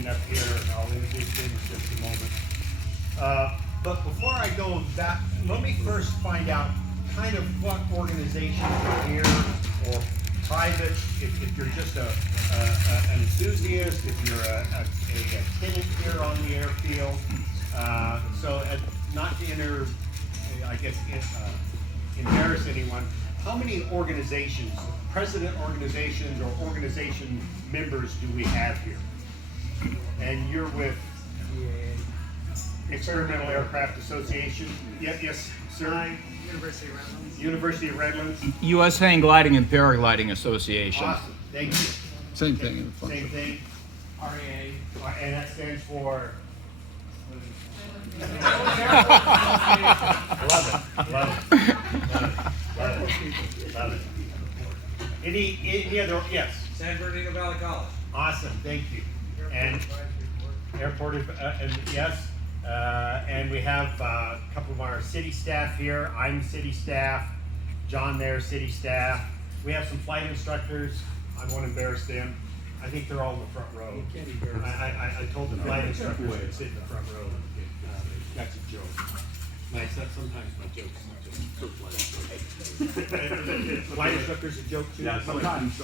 coming up here. I'll introduce him in just a moment. But before I go that, let me first find out kind of what organizations are here, or private, if you're just an enthusiast, if you're a tenant here on the airfield. So not to embarrass anyone, how many organizations, president organizations or organization members do we have here? And you're with Experimental Aircraft Association? Yes, sir? University of Redlands. University of Redlands? U.S. Hang Gliding and Paragliding Association. Awesome, thank you. Same thing. Same thing? RAA. And that stands for? Love it. Any other, yes? San Bernardino Valley College. Awesome, thank you. And airport, and yes, and we have a couple of our city staff here. I'm city staff, John there, city staff. We have some flight instructors. I won't embarrass them. I think they're all in the front row. I told the flight instructors to sit in the front row. That's a joke. Nice, that's sometimes my jokes, not just for flight. Flight instructors a joke too? Yeah, sometimes.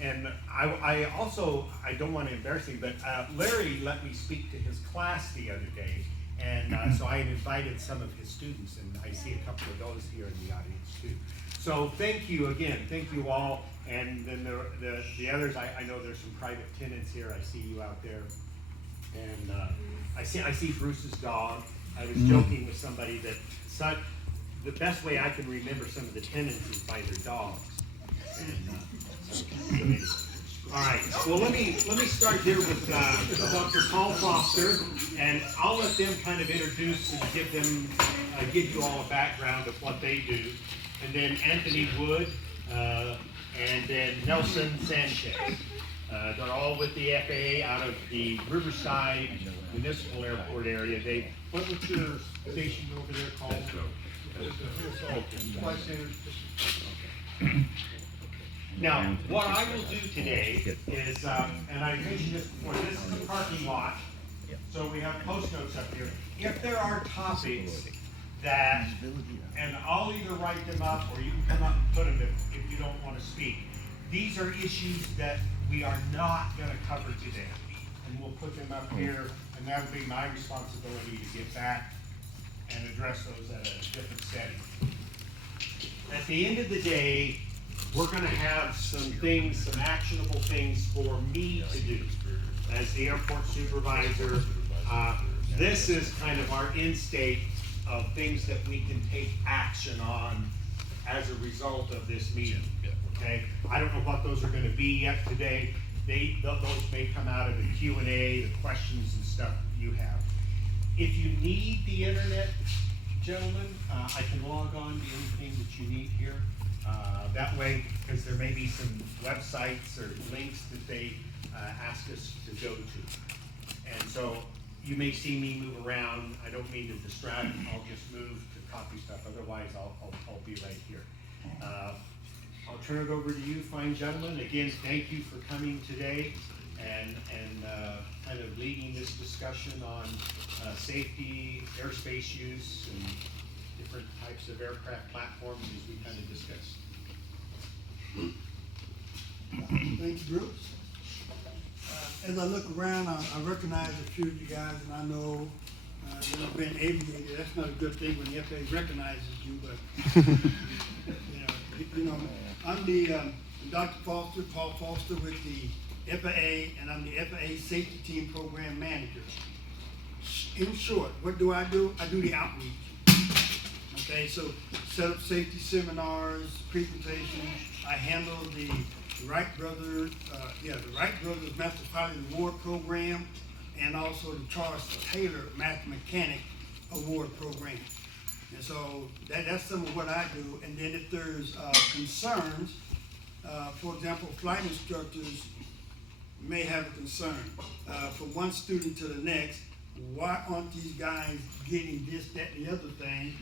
And I also, I don't want to embarrass him, but Larry let me speak to his class the other day, and so I had invited some of his students, and I see a couple of those here in the audience too. So thank you again, thank you all, and then the others, I know there's some private tenants here, I see you out there, and I see Bruce's dog. I was joking with somebody that the best way I can remember some of the tenants is by their dogs. And, all right, well let me start here with Dr. Carl Shaffer, and I'll let them kind of introduce and give you all a background of what they do, and then Anthony Wood, and then Nelson Sanchez. They're all with the FAA out of the Riverside Municipal Airport area. What's your station over there called? Now, what I will do today is, and I mentioned this before, this is a parking lot, so we have post notes up here. If there are topics that, and I'll either write them up or you can come up and put them if you don't want to speak. These are issues that we are not going to cover today, and we'll put them up here, and that'll be my responsibility to get back and address those at a different setting. At the end of the day, we're going to have some actionable things for me to do as the airport supervisor. This is kind of our end state of things that we can take action on as a result of this meeting. Okay, I don't know what those are going to be yet today. Those may come out of the Q&A, the questions and stuff you have. If you need the internet, gentlemen, I can log on to anything that you need here. That way, because there may be some websites or links that they ask us to go to. And so you may see me move around. I don't mean to distract. I'll just move to copy stuff. Otherwise, I'll be right here. I'll turn it over to you, fine gentlemen. Again, thank you for coming today and kind of leading this discussion on safety, airspace use, and different types of aircraft platforms as we kind of discussed. Thank you, Bruce. As I look around, I recognize a few of you guys, and I know you've been aviated. That's not a good thing when the FAA recognizes you, but you know, I'm the Dr. Foster, Paul Foster with the FAA, and I'm the FAA Safety Team Program Manager. In short, what do? I do the outreach. Okay, so set up safety seminars, presentations. I handle the Wright Brothers Master Pilot Award Program, and also the Charles Taylor Master Mechanic Award Program. And so that's some of what I do. And then if there's concerns, for example, flight instructors may have a concern from one student to the next. Why aren't these guys getting this, that, and the other thing?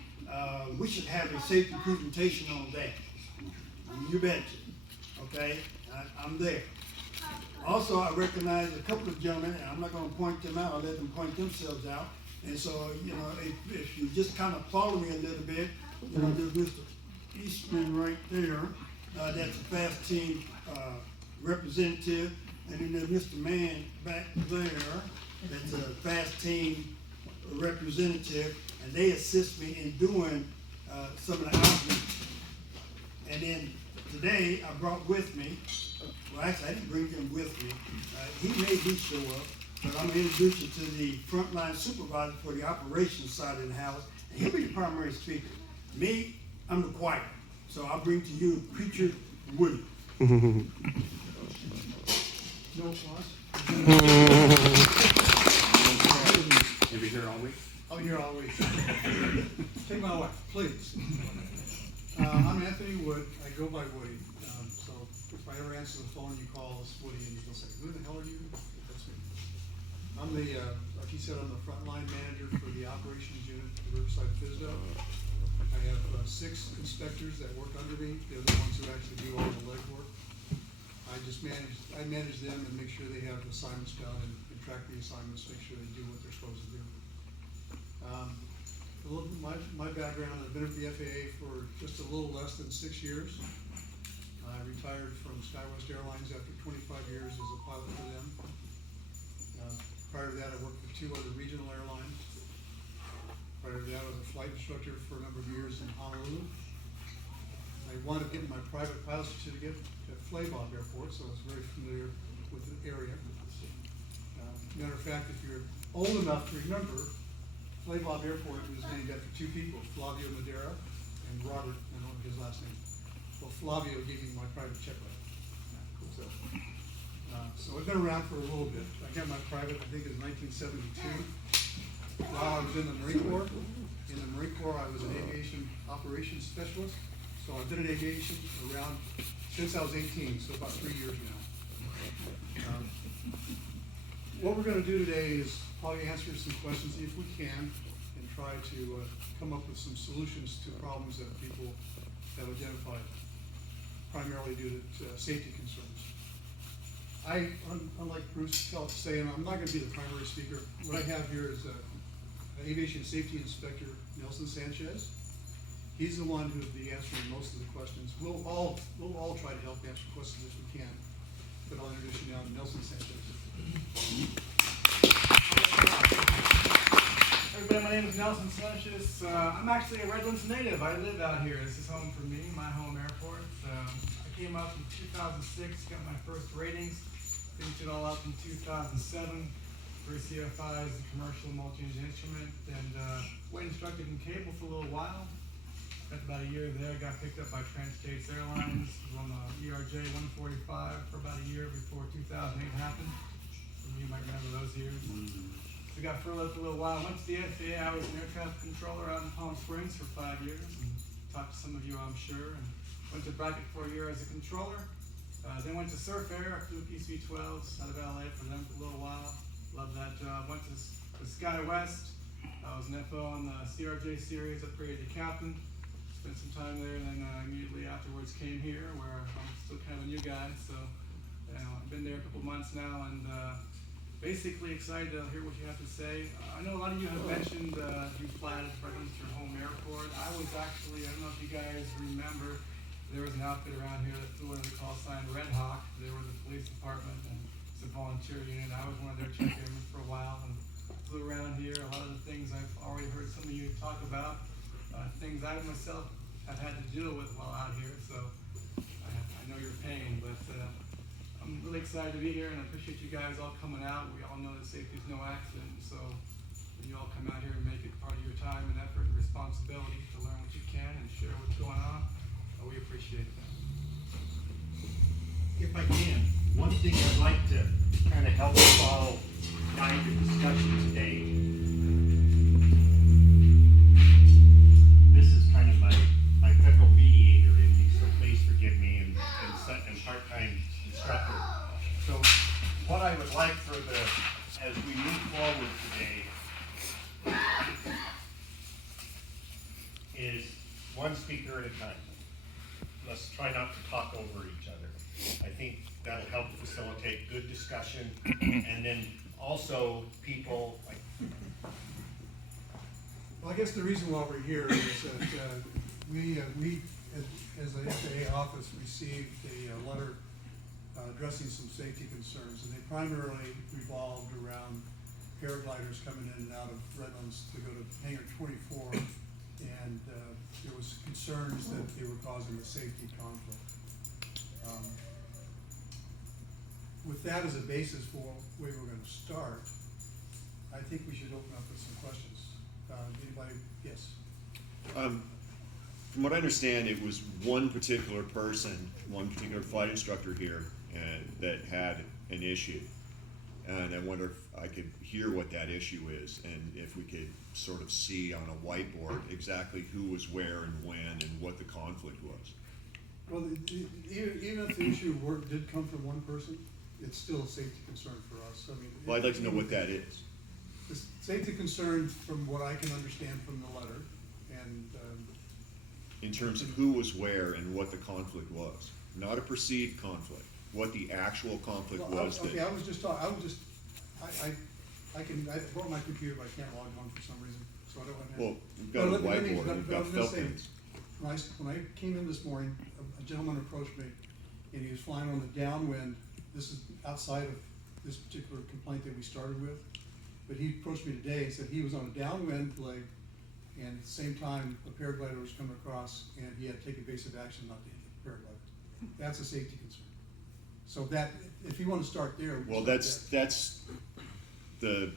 We should have a safety presentation on that. You betcha. Okay? I'm there. Also, I recognize a couple of gentlemen, and I'm not gonna point them out, I'll let them point themselves out. And so, you know, if you just kind of follow me a little bit, you know, there's Mr. Eastman right there, that's a fast team, representative. And then there's Mr. Mann back there, that's a fast team representative, and they assist me in doing, some of the outreach. And then today, I brought with me, well, actually, I didn't bring him with me. He made me show up, but I'm gonna introduce you to the frontline supervisor for the operations side of the house, and he'll be the primary speaker. Me, I'm the choir, so I'll bring to you Preacher Woody. No applause. You'll be here all week? I'm here all week. Take my wife, please. I'm Anthony Wood. I go by Woody. So if I ever answer the phone, you call us Woody, and you'll say, "Who the hell are you?" That's me. I'm the, like you said, I'm the frontline manager for the operations unit at the Riverside FISDO. I have 6 inspectors that work under me. They're the ones who actually do all the legwork. I manage them and make sure they have assignments done and track the assignments, make sure they do what they're supposed to do. A little, my background, I've been at the FAA for just a little less than 6 years. I retired from SkyWest Airlines after 25 years as a pilot for them. Prior to that, I worked for 2 other regional airlines. Prior to that, I was a flight instructor for a number of years in Honolulu. I wound up getting my private pilot certificate at Flabob Airport, so I was very familiar with the area. Matter of fact, if you're old enough to remember, Flabob Airport was named after 2 people, Flavio Madera and Robert, I don't know his last name. Well, Flavio gave me my private check ride. So I've been around for a little bit. I got my private, I think it was 1972. While I was in the Marine Corps. In the Marine Corps, I was an aviation operations specialist. So I've been in aviation around since I was 18, so about 3 years now. What we're going to do today is probably answer some questions if we can, and try to come up with some solutions to problems that people have identified, primarily due to safety concerns. Unlike Bruce saying, I'm not going to be the primary speaker. What I have here is Aviation Safety Inspector Nelson Sanchez. He's the one who will be answering most of the questions. We'll all try to help answer questions if we can. But I'll introduce you now to Nelson Sanchez. Everybody, my name is Nelson Sanchez. I'm actually a Redlands native. I live out here. This is home for me, my home airport. I came up in 2006, got my first ratings, finished it all up in 2007 for CFI as a commercial multi-engine instrument, and went instructed in cable for a little while. Spent about a year there, got picked up by Trans-States Airlines, was on ERJ 145 for about a year before 2008 happened. You might remember those years. So got furloughed for a little while. Went to the FAA. I was an air traffic controller out in Palm Springs for 5 years, and talked to some of you, I'm sure. And went to Brackett for a year as a controller. Then went to Surf Air, flew PC-12s out of LA for them for a little while. Loved that job. Went to SkyWest. I was an FO on the CRJ series, upgraded to captain. Spent some time there, and then immediately afterwards came here, where I'm still kind of a new guy. So I've been there a couple months now, and basically excited to hear what you have to say. I know a lot of you have mentioned you fly at Redlands, your home airport. I was actually, I don't know if you guys remember, there was an outfit around here that flew under the call sign Red Hawk. They were the police department, and it's a volunteer unit. I was one of their check airmen for a while, and flew around here. A lot of the things I've already heard some of you talk about, things I myself have had to deal with while out here, so I know your pain, but I'm really excited to be here, and I appreciate you guys all coming out. We all know that safety is no accident, so when you all come out here and make it part of your time and effort and responsibility to learn what you can and share what's going on, we appreciate that. If I can, one thing I'd like to kind of help us all guide the discussion today. This is kind of my federal mediator in me, so please forgive me, and part-time instructor. So what I would like for as we move forward today is one speaker at a time. Let's try not to talk over each other. I think that'll help facilitate good discussion. And then also people like, Well, I guess the reason why we're here is that we, as the FAA office, received a letter addressing some safety concerns, and they primarily revolved around paragliders coming in and out of Redlands to go to hangar 24, and there was concerns that they were causing a safety conflict. With that as a basis for where we're gonna start, I think we should open up with some questions. Anybody? Yes. From what I understand, it was one particular person, one particular flight instructor here, that had an issue. And I wonder if I could hear what that issue is, and if we could sort of see on a whiteboard exactly who was where and when and what the conflict was. Well, even if the issue did come from one person, it's still a safety concern for us. I mean. Well, I'd like to know what that is. The safety concern, from what I can understand from the letter, and, In terms of who was where and what the conflict was. Not a perceived conflict, what the actual conflict well, was. okay, that I was just talking, I brought my computer, but I can't log on for some reason, so I don't want to. Well, we've got a whiteboard and we've got felt pens. When I came in this morning, a gentleman approached me, and he was flying on the downwind. This is outside of this particular complaint that we started with, but he approached me today and said he was on a downwind leg, and at the same time, a paraglider was coming across, and he had to take evasive action not to hit the paraglider. That's a safety concern. So that, if you want to start there. Well, that's the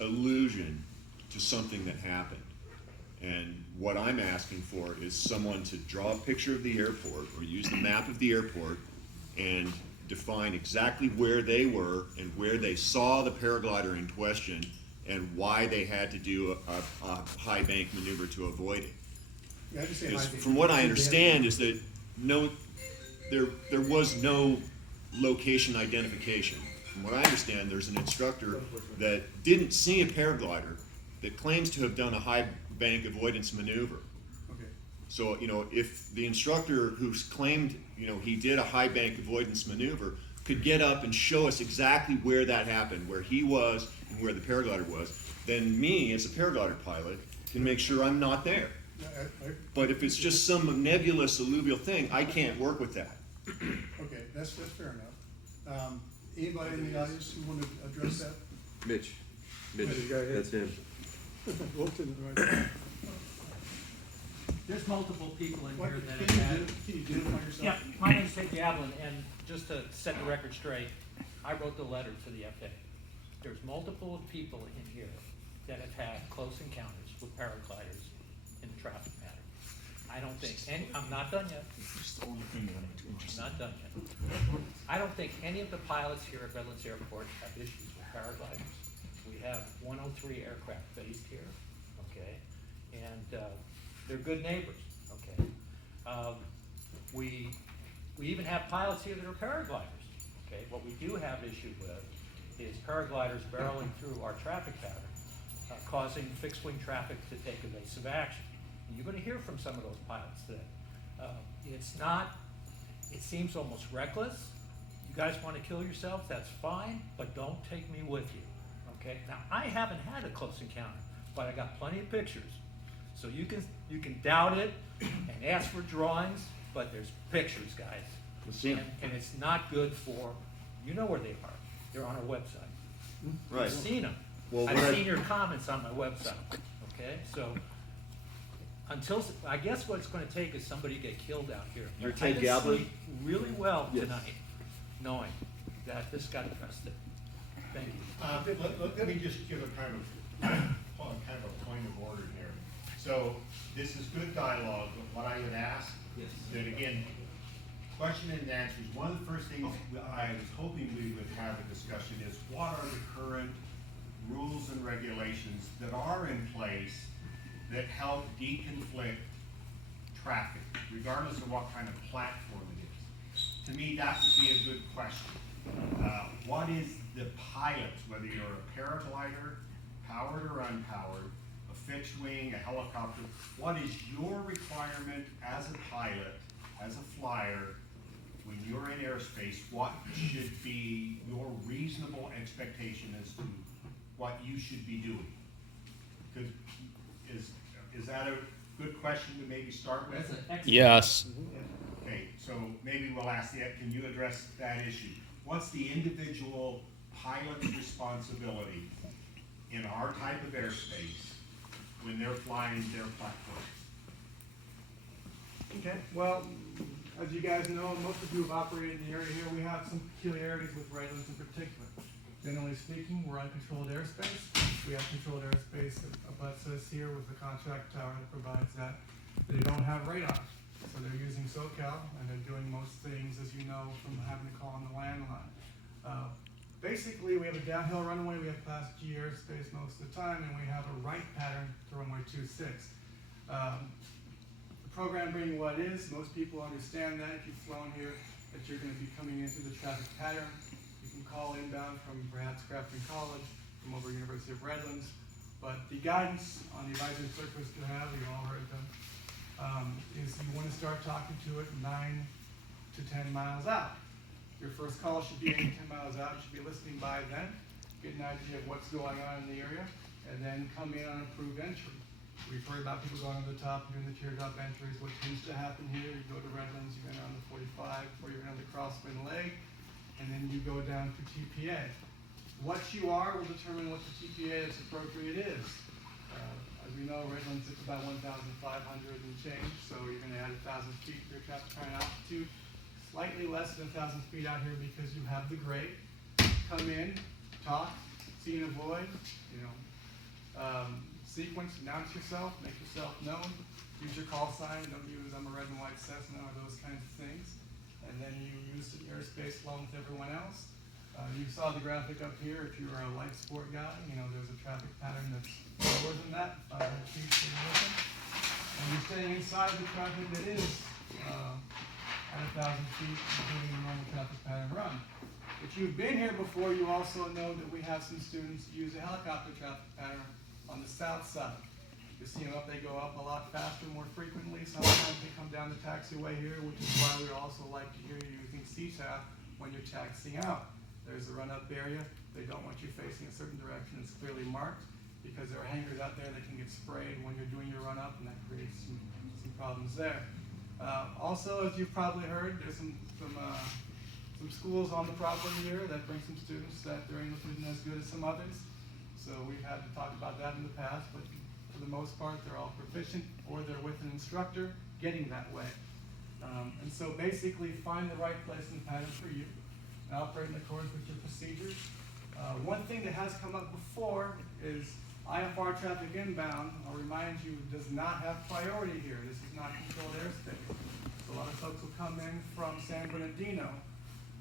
allusion to something that happened. And what I'm asking for is someone to draw a picture of the airport or use the map of the airport and define exactly where they were and where they saw the paraglider in question and why they had to do a high bank maneuver to avoid it. Yeah, I just say Because high bank. from what I understand is that there was no location identification. From what I understand, there's an instructor that didn't see a paraglider that claims to have done a high bank avoidance maneuver. Okay. So, if the instructor who's claimed, he did a high bank avoidance maneuver could get up and show us exactly where that happened, where he was and where the paraglider was, then me, as a paraglider pilot, can make sure I'm not there. Yeah, But if it's just some nebulous alluvial thing, I can't work with that. okay, that's fair enough. Anybody in the audience who want to address that? Mitch, Go ahead. that's him. There's multiple people in What, here that can have had. you identify yourself? Yeah, my name's Ted Gablin, and just to set the record straight, I wrote the letter to the FAA. There's multiple people in here that have had close encounters with paragliders in the traffic matter. I don't think I'm not done yet. I'm not done yet. I don't think any of the pilots here at Redlands Airport have issues with paragliders. We have 103 aircraft based here, okay? And they're good neighbors, okay? We even have pilots here that are paragliders, okay? What we do have issue with is paragliders barreling through our traffic pattern, causing fixed wing traffic to take evasive action. And you're gonna hear from some of those pilots that it seems almost reckless. You guys wanna kill yourselves, that's fine, but don't take me with you, okay? Now, I haven't had a close encounter, but I got plenty of pictures. So you can doubt it and ask for drawings, but there's pictures, guys. And it's not good for, you know where they are. They're on our website. Right. I've seen them. Well, I've seen your comments on my website, okay? So, I guess what it's gonna take is somebody to get killed out here. You're I Ted can Gablin? sleep really well Yes. tonight, knowing that this got arrested. Thank you. let me just give a kind of a point of order here. So this is good dialogue, but what I would ask, that again, question and answers, one of the first things I was hoping we would have a discussion is what are the current rules and regulations that are in place that help deconflict traffic, regardless of what kind of platform it is? To me, that would be a good question. What is the pilots, whether you're a paraglider, powered or unpowered, a fixed wing, a helicopter, what is your requirement as a pilot, as a flyer, when you're in airspace, what should be your reasonable expectation as to what you should be doing? Could, is that a good question to maybe start with? That's an excellent. Yes. Okay, so maybe we'll ask that, can you address that issue? What's the individual pilot's responsibility in our type of airspace when they're flying their platform? Okay, well, as you guys know, most of you have operated in the area here, we have some peculiarities with Redlands in particular. Generally speaking, we're on controlled airspace. We have controlled airspace that abuts us here with the contract tower that provides that. They don't have radar, so they're using SoCal, and they're doing most things, as you know, from having to call on the landline. Basically, we have a downhill runway, we have Class G airspace most of the time, and we have a right pattern to runway 26. The program being what it is, most people understand that if you've flown here, that you're going to be coming into the traffic pattern. You can call inbound from perhaps Grafton College, from over University of Redlands, but the guidance on the advisory circuits you have, you all heard them, is you want to start talking to it 9 to 10 miles out. Your first call should be 8 to 10 miles out. You should be listening by then, get an idea of what's going on in the area, and then come in on approved entry. We've heard about people going to the top and doing the teardrop entries. What tends to happen here, you go to Redlands, you enter on the 45, or you're on the crosswind leg, and then you go down to TPA. What you are will determine what the TPA that's appropriate is. As we know, Redlands is about 1,500 and change, so you're going to add 1,000 feet to your traffic pattern altitude. Slightly less than 1,000 feet out here because you have the grade. Come in, talk, see and avoid, sequence, announce yourself, make yourself known, use your call sign, don't use I'm a red and white Cessna or those kinds of things. And then you use the airspace along with everyone else. You saw the graphic up here. If you are a light sport guy, there's a traffic pattern that's lower than that, 500 feet to the open. And you're staying inside the traffic that is at 1,000 feet, including the normal traffic pattern run. If you've been here before, you also know that we have some students use a helicopter traffic pattern on the south side. You see them up, they go up a lot faster, more frequently. Sometimes they come down the taxiway here, which is why we also like to hear you using CTAF when you're taxiing out. There's a run-up area. They don't want you facing a certain direction. It's clearly marked because there are hangars out there that can get sprayed when you're doing your run-up, and that creates some problems there. Also, as you've probably heard, there's some schools on the property here that bring some students that their English isn't as good as some others. So we've had to talk about that in the past, but for the most part, they're all proficient or they're with an instructor getting that way. And so basically find the right place in the pattern for you and operate in accordance with your procedures. One thing that has come up before is IFR traffic inbound, I'll remind you, does not have priority here. This is not controlled airspace. So a lot of folks will come in from San Bernardino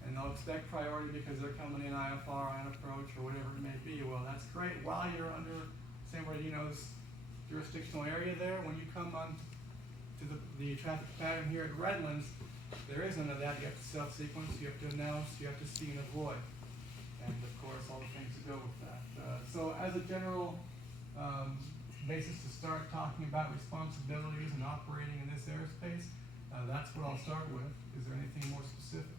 and they'll expect priority because they're coming in IFR on approach or whatever it may be. Well, that's great while you're under San Bernardino's jurisdictional area there. When you come on to the traffic pattern here at Redlands, there is none of that. You have to self-sequence, you have to announce, you have to see and avoid. And of course, all the things that go with that. So as a general basis to start talking about responsibilities and operating in this airspace, that's what I'll start with. Is there anything more specific?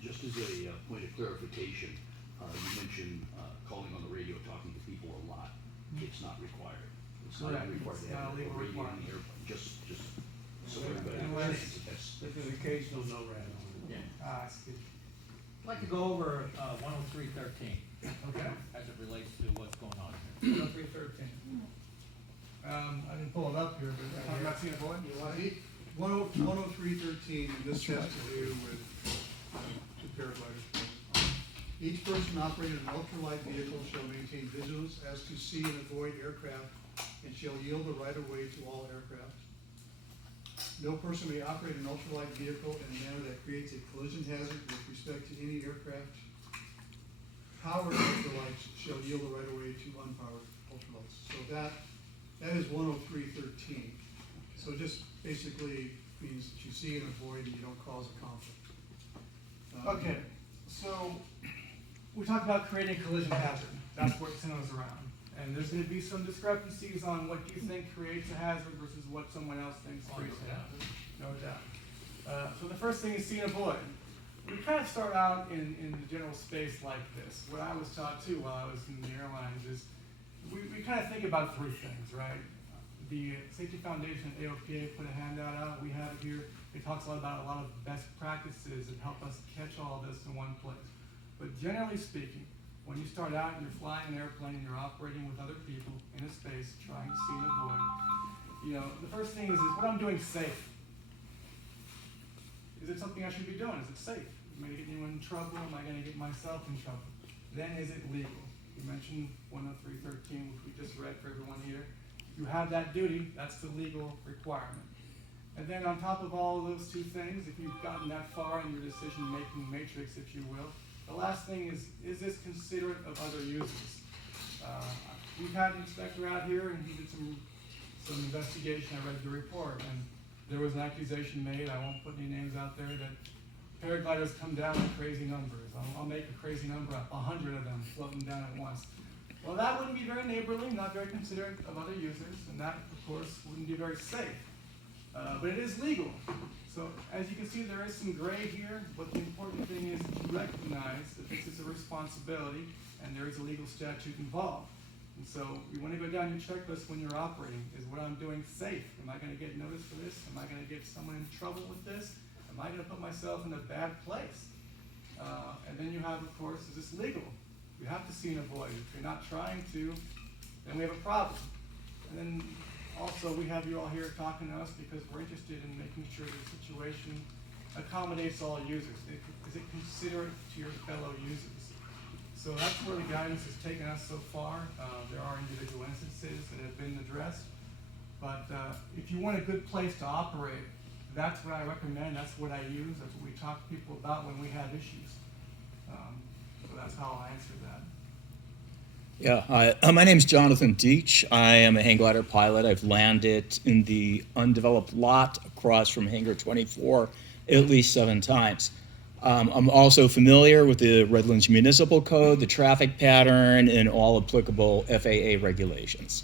Just as a point of clarification, you mentioned calling on the radio, talking to people a lot. It's not required. It's not Correct. required It's to have not a a legal radio in requirement. the airplane. Just so everybody Unless- understands that that's. If there's occasional no radar. Yeah. Excuse me. I'd like to go over 103.13 Okay. as it relates to what's going on here. 103.13. I didn't pull it up here, but we're talking about seeing a void? 103.13, and this has to do with the paragliders. Each person operating an ultralight vehicle shall maintain vigilance as to see and avoid aircraft and shall yield the right of way to all aircraft. No person may operate an ultralight vehicle in a manner that creates a collision hazard with respect to any aircraft. Powered ultralights shall yield the right of way to unpowered ultralights. So that is 103.13. So just basically means that you see and avoid and you don't cause a conflict. Okay, so we talked about creating a collision hazard. That's what centers around. And there's going to be some discrepancies on what you think creates a hazard versus what someone else thinks creates a hazard. No doubt. So the first thing is see and avoid. we kind of start out in the general space like this. What I was taught too while I was in the airlines is we kind of think about three things, right? The Safety Foundation at AOPA put a handout out. We have it here. It talks a lot about a lot of best practices that help us catch all of this in one place. But generally speaking, when you start out and you're flying an airplane and you're operating with other people in a space trying to see and avoid, you know, the first thing is what I'm doing safe? Is it something I should be doing? Is it safe? Am I going to get anyone in trouble? Am I going to get myself in trouble? Then is it legal? You mentioned 103.13, which we just read for everyone here. If you have that duty, that's the legal requirement. And then on top of all of those two things, if you've gotten that far in your decision-making matrix, if you will, the last thing is this considerate of other users? We've had an inspector out here, and he did some investigation. I read the report, and there was an accusation made, I won't put any names out there, that paragliders come down in crazy numbers. I'll make a crazy number up, 100 of them floating down at once. Well, that wouldn't be very neighborly, not very considerate of other users, and that, of course, wouldn't be very safe. But it is legal. So, as you can see, there is some gray here, but the important thing is that you recognize that this is a responsibility, and there is a legal statute involved. And so, you want to go down your checklist when you're operating. Is what I'm doing safe? Am I going to get noticed for this? Am I going to get someone in trouble with this? Am I going to put myself in a bad place? And then you have, of course, is this legal? You have to see and avoid. If you're not trying to, then we have a problem. And then also we have you all here talking to us because we're interested in making sure the situation accommodates all users. Is it considerate to your fellow users? So that's where the guidance has taken us so far. There are individual instances that have been addressed. But if you want a good place to operate, that's what I recommend, that's what I use, that's what we talk to people about when we have issues. So that's how I answer that. Yeah, hi. My name's Jonathan Deach. I am a hang glider pilot. I've landed in the undeveloped lot across from Hangar 24 at least 7 times. I'm also familiar with the Redlands Municipal Code, the traffic pattern, and all applicable FAA regulations.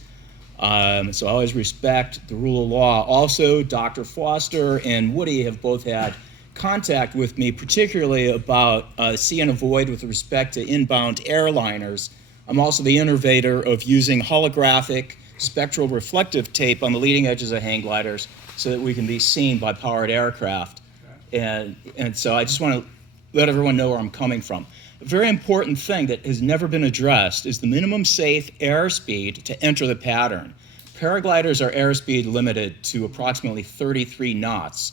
So I always respect the rule of law. Also, Dr. Foster and Woody have both had contact with me, particularly about see and avoid with respect to inbound airliners. I'm also the innovator of using holographic spectral reflective tape on the leading edges of hang gliders so that we can be seen by powered aircraft. And so I just want to let everyone know where I'm coming from. A very important thing that has never been addressed is the minimum safe airspeed to enter the pattern. Paragliders are airspeed limited to approximately 33 knots,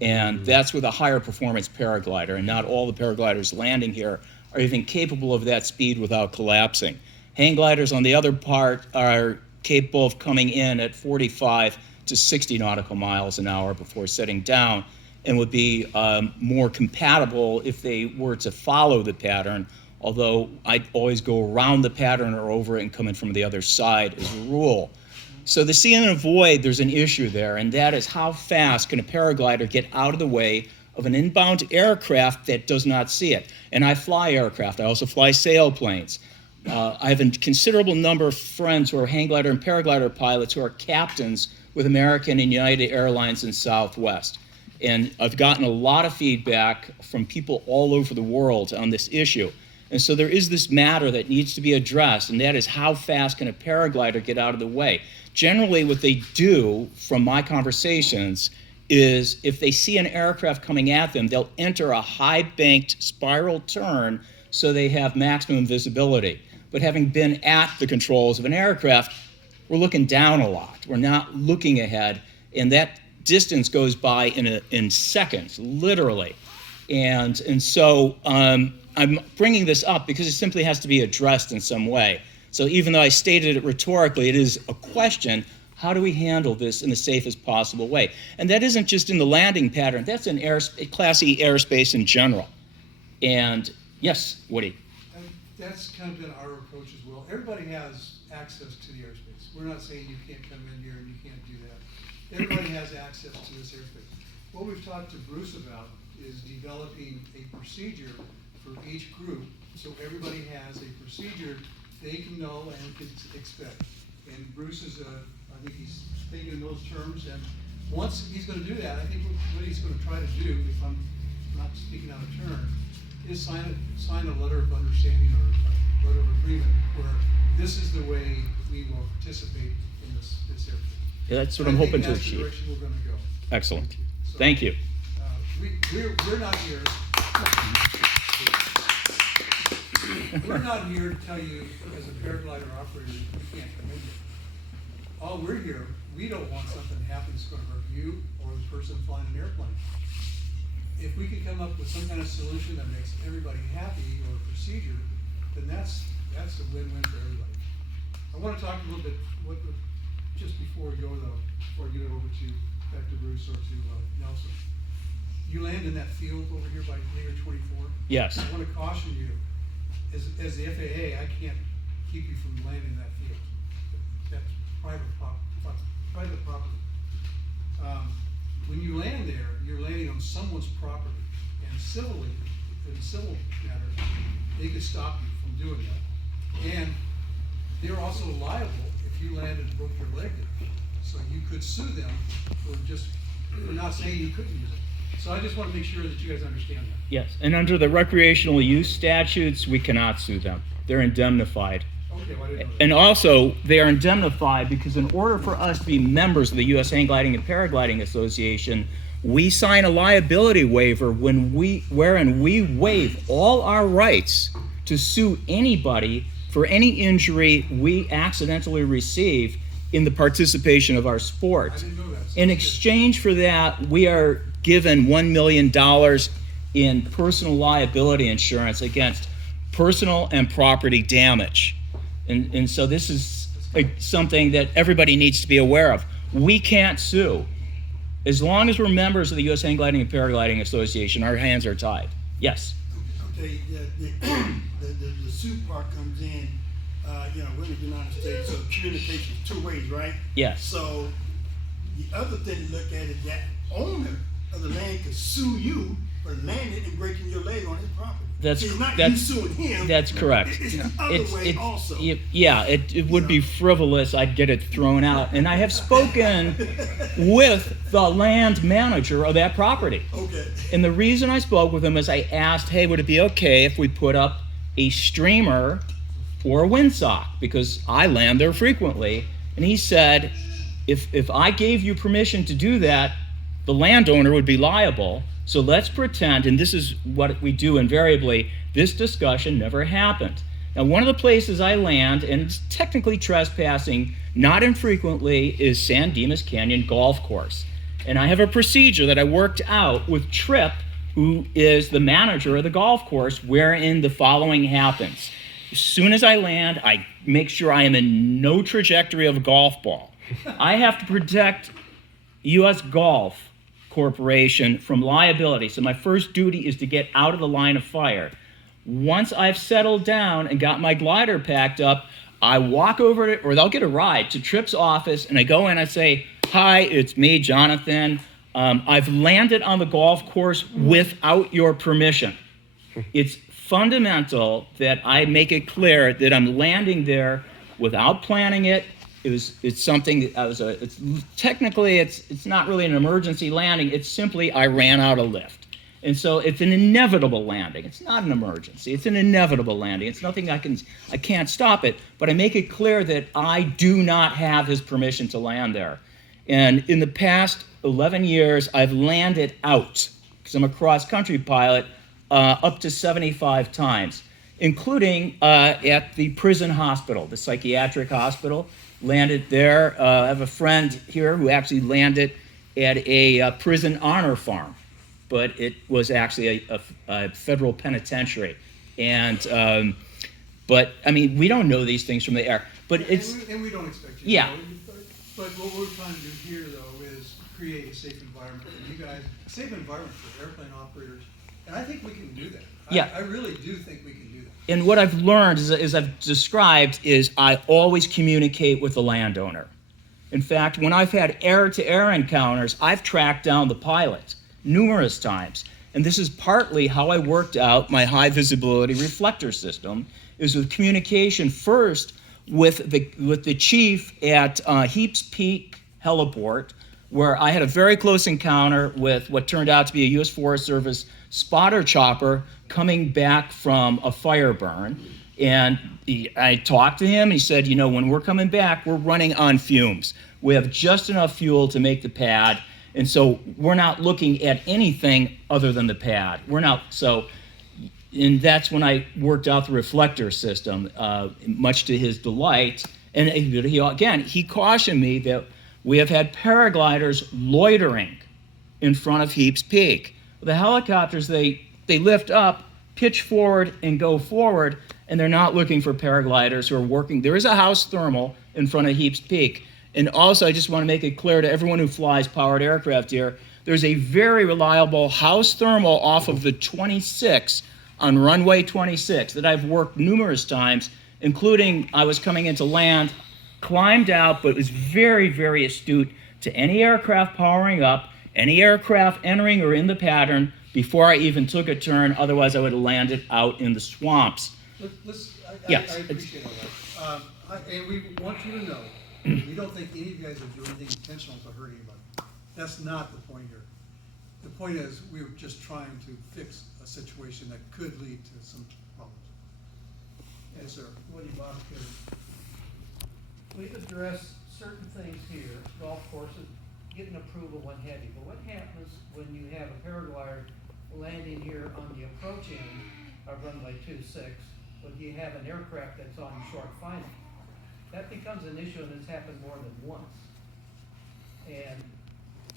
and that's with a higher performance paraglider, and not all the paragliders landing here are even capable of that speed without collapsing. Hang gliders, on the other part, are capable of coming in at 45 to 60 nautical miles an hour before setting down, and would be more compatible if they were to follow the pattern, although I'd always go around the pattern or over it and come in from the other side as a rule. So the see and avoid, there's an issue there, and that is how fast can a paraglider get out of the way of an inbound aircraft that does not see it. And I fly aircraft. I also fly sailplanes. I have a considerable number of friends who are hang glider and paraglider pilots who are captains with American and United Airlines and Southwest. And I've gotten a lot of feedback from people all over the world on this issue. And so there is this matter that needs to be addressed, and that is how fast can a paraglider get out of the way? Generally, what they do, from my conversations, is if they see an aircraft coming at them, they'll enter a high-banked spiral turn so they have maximum visibility. But having been at the controls of an aircraft, we're looking down a lot. We're not looking ahead, and that distance goes by in seconds, literally. And so I'm bringing this up because it simply has to be addressed in some way. So even though I stated it rhetorically, it is a question: how do we handle this in the safest possible way? And that isn't just in the landing pattern, that's in Class E airspace in general. And yes, Woody? And that's kind of been our approach as well. Everybody has access to the airspace. We're not saying you can't come in here and you can't do that. Everybody has access to this airspace. What we've talked to Bruce about is developing a procedure for each group, so everybody has a procedure they can know and can expect. And Bruce is, I think he's thinking in those terms, and once he's going to do that, I think what he's going to try to do, if I'm not speaking out of turn, is sign a letter of understanding or a letter of agreement where this is the way we will participate in this airport. Yeah, that's what I'm hoping to That's the achieve. direction we're gonna go. Excellent. So, Thank you. We're not here. We're not here to tell you, as a paraglider operator, you can't come in here. All we're here, we don't want something to happen that's gonna hurt you or the person flying an airplane. If we could come up with some kind of solution that makes everybody happy or a procedure, then that's a win-win for everybody. I wanna talk a little bit, just before we go though, before I give it over to, back to Bruce or to Nelson. You land in that field over here by Hangar 24. Yes. I want to caution you, as the FAA, I can't keep you from landing in that field. That's private property. When you land there, you're landing on someone's property, and civilly, in civil matter, they could stop you from doing that. And they're also liable if you landed and broke your leg there. So you could sue them for not saying you couldn't use it. So I just want to make sure that you guys understand that. Yes, and under the recreational use statutes, we cannot sue them. They're indemnified. Okay, well, I didn't know that. And also, they are indemnified because in order for us to be members of the U.S. Hang Gliding and Paragliding Association, we sign a liability waiver wherein we waive all our rights to sue anybody for any injury we accidentally receive in the participation of our I sport. didn't know that. So In that's good. exchange for that, we are given $1 million in personal liability insurance against personal and property damage. And so this is something that everybody needs to be aware of. We can't sue. As long as we're members of the U.S. Hang Gliding and Paragliding Association, our hands are tied. Yes. Okay, the suit part comes in, we're in the United States, so communication two ways, right? Yes. So the other thing to look at is that owner of the land could sue you for landing and breaking your leg on his property. It's not you suing him. That's correct. It's the other way also. It would be frivolous. I'd get it thrown out. And I have spoken with the land manager of that property. Okay. And the reason I spoke with him is I asked, hey, would it be okay if we put up a streamer or a windsock? Because I land there frequently. And he said, if I gave you permission to do that, the landowner would be liable. So let's pretend, and this is what we do invariably, this discussion never happened. Now, one of the places I land, and it's technically trespassing, not infrequently, is San Dimas Canyon Golf Course. And I have a procedure that I worked out with Tripp, who is the manager of the golf course, wherein the following happens. As soon as I land, I make sure I am in no trajectory of a golf ball. I have to protect U.S. Golf Corporation from liability. So my first duty is to get out of the line of fire. Once I've settled down and got my glider packed up, I walk over to, or they'll get a ride to Tripp's office, and I go in and I say, hi, it's me, Jonathan. I've landed on the golf course without your permission. It's fundamental that I make it clear that I'm landing there without planning it. It's something that it's not really an emergency landing. It's simply I ran out of lift. And so it's an inevitable landing. It's not an emergency. It's an inevitable landing. It's nothing I can't stop it, but I make it clear that I do not have his permission to land there. And in the past 11 years, I've landed out, because I'm a cross-country pilot, up to 75 times, including at the prison hospital, the psychiatric hospital. Landed there. I have a friend here who actually landed at a prison honor farm, but it was actually a federal penitentiary. And, but I mean, we don't know these things from the air, but it's, And we don't expect you to Yeah. know. But what we're trying to do here, though, is create a safe environment for you guys, a safe environment for airplane operators, and I think we can do that. Yeah. I really do think we can do that. and what I've learned, as I've described, is I always communicate with the landowner. In fact, when I've had air-to-air encounters, I've tracked down the pilot numerous times. And this is partly how I worked out my high visibility reflector system, is with communication first with the chief at Heaps Peak Heliport, where I had a very close encounter with what turned out to be a U.S. Forest Service spotter chopper coming back from a fire burn. And I talked to him. He said, you know, when we're coming back, we're running on fumes. We have just enough fuel to make the pad. And so we're not looking at anything other than the pad. And that's when I worked out the reflector system, much to his delight. And he cautioned me that we have had paragliders loitering in front of Heaps Peak. The helicopters, they lift up, pitch forward, and go forward, and they're not looking for paragliders who are working. There is a house thermal in front of Heaps Peak. And also, I just want to make it clear to everyone who flies powered aircraft here, there's a very reliable house thermal off of the 26 on runway 26 that I've worked numerous times, including I was coming into land, climbed out, but was very, very astute to any aircraft powering up, any aircraft entering or in the pattern before I even took a turn. Otherwise, I would have landed out in the swamps. I Yes, appreciate all that. And we want you to know, we don't think any of you guys are doing anything intentional to hurt anybody. That's not the point here. The point is, we were just trying to fix a situation that could lead to some problems. Yes, sir. Woody Bosco. We've addressed certain things here, golf courses, getting approval, what have you. But what happens when you have a paraglider landing here on the approach end of runway 26, when you have an aircraft that's on short final? That becomes an issue, and it's happened more than once. And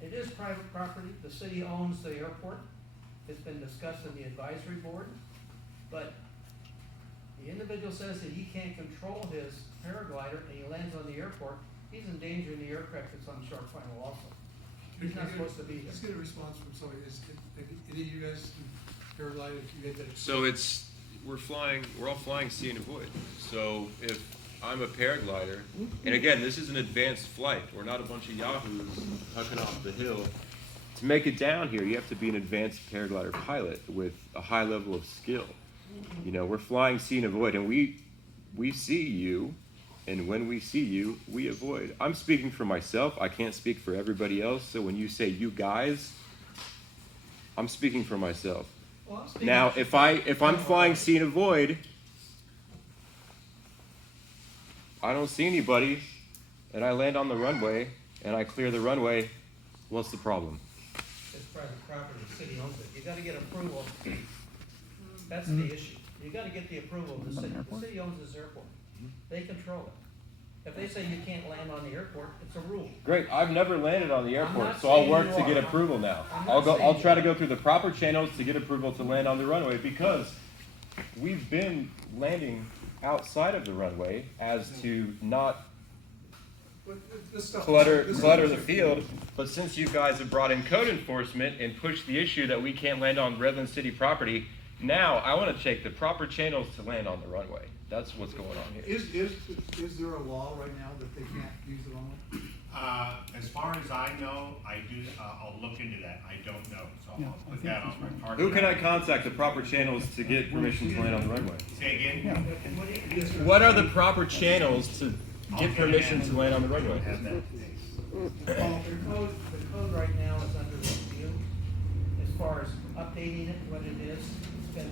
it is private property. The city owns the airport. It's been discussed in the advisory board. But the individual says that he can't control his paraglider and he lands on the airport. He's endangering the aircraft that's on short final also. He's not supposed to be Let's there. get a response from somebody. Any of you guys paraglide, if you had that? So we're all flying see and avoid. So if I'm a paraglider, and again, this is an advanced flight. We're not a bunch of yahoos hucking off the hill. To make it down here, you have to be an advanced paraglider pilot with a high level of skill. You know, we're flying see and avoid, and we see you, and when we see you, we avoid. I'm speaking for myself. I can't speak for everybody else. So when you say you guys, I'm speaking for myself. Well, I'm speaking- Now, if I'm flying see and avoid, I don't see anybody, and I land on the runway, and I clear the runway, what's the problem? It's private property, the city owns it. You gotta get approval. That's the issue. You gotta get the approval of the city. The city owns this airport. They control it. If they say you can't land on the airport, it's a rule. Great, I've never landed on the I'm airport, not so I'll saying work you to get are. approval now. I'm not I'll saying try you to are. go through the proper channels to get approval to land on the runway, because we've been landing outside of the runway as to not clutter the field. But since you guys have brought in code enforcement and pushed the issue that we can't land on Redlands City property, now I want to take the proper channels to land on the runway. That's what's going on here. Is there a law right now that they can't use the runway? As far as I know, I'll look into that. I don't know, so Yeah, I'll I put think that on that's my right. part. Who can I contact the proper channels to get permission to land on the runway? Say again? What are the proper channels to I'll get it permission in. to land on the runway? Have that. The code right now is under review. As far as updating it, what it is, it's been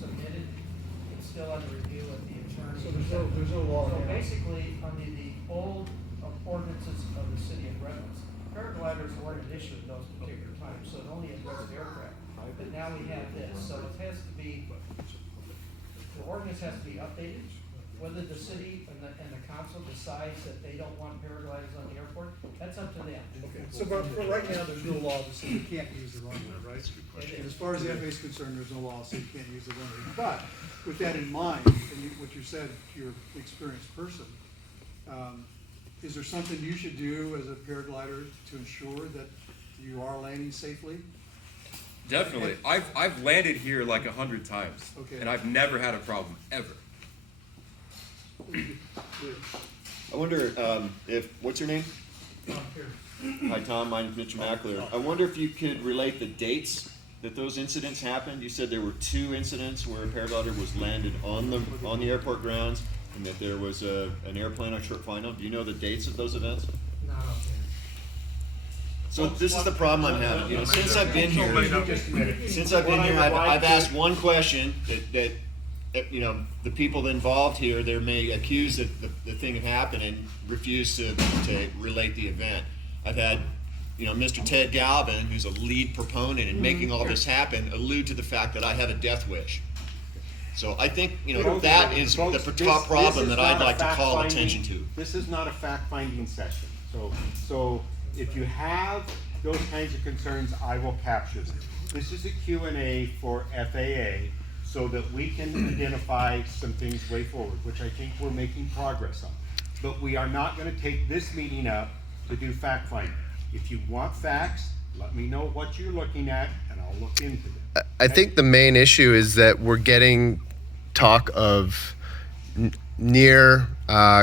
submitted. It's still under review with the attorney. So there's no law So right now. basically, under the old ordinances of the city of Redlands, paragliders weren't an issue at those particular times, so it only addressed aircraft. But now we have this, so it has to be, the ordinance has to be updated. Whether the city and the council decides that they don't want paragliders on the airport, that's up to them. Okay, so but for right now, there's no law that says you can't use the runway, right? And as far as the FAA is concerned, there's no law that says you can't use the runway. But with that in mind, and what you said, you're an experienced person, is there something you should do as a paraglider to ensure that you are landing safely? Definitely. I've landed here like 100 times, Okay. and I've never had a problem ever. I wonder what's your name? Hi, Tom. My name's Mitch Mackler. I wonder if you could relate the dates that those incidents happened. You said there were 2 incidents where a paraglider was landed on the airport grounds, and that there was an airplane on short final. Do you know the dates of those events? Not up So this is the problem I'm having, you know, since I've been here, Just a minute. since I've been What I here, would I've like to- asked one question that, you know, the people involved here, they may accuse the thing of happening and refuse to relate the event. I've had, you know, Mr. Ted Gablin, who's a lead proponent in making all this happen, allude to the fact that I have a death wish. So I think, you know, that is the Folks, top problem this is that I'd not a like to call fact-finding- attention to. This is not a fact-finding session. So if you have those kinds of concerns, I will capture them. This is a Q&A for FAA so that we can identify some things way forward, which I think we're making progress on. But we are not gonna take this meeting up to do fact-finding. If you want facts, let me know what you're looking at and I'll look into them. I think the main issue is that we're getting talk of near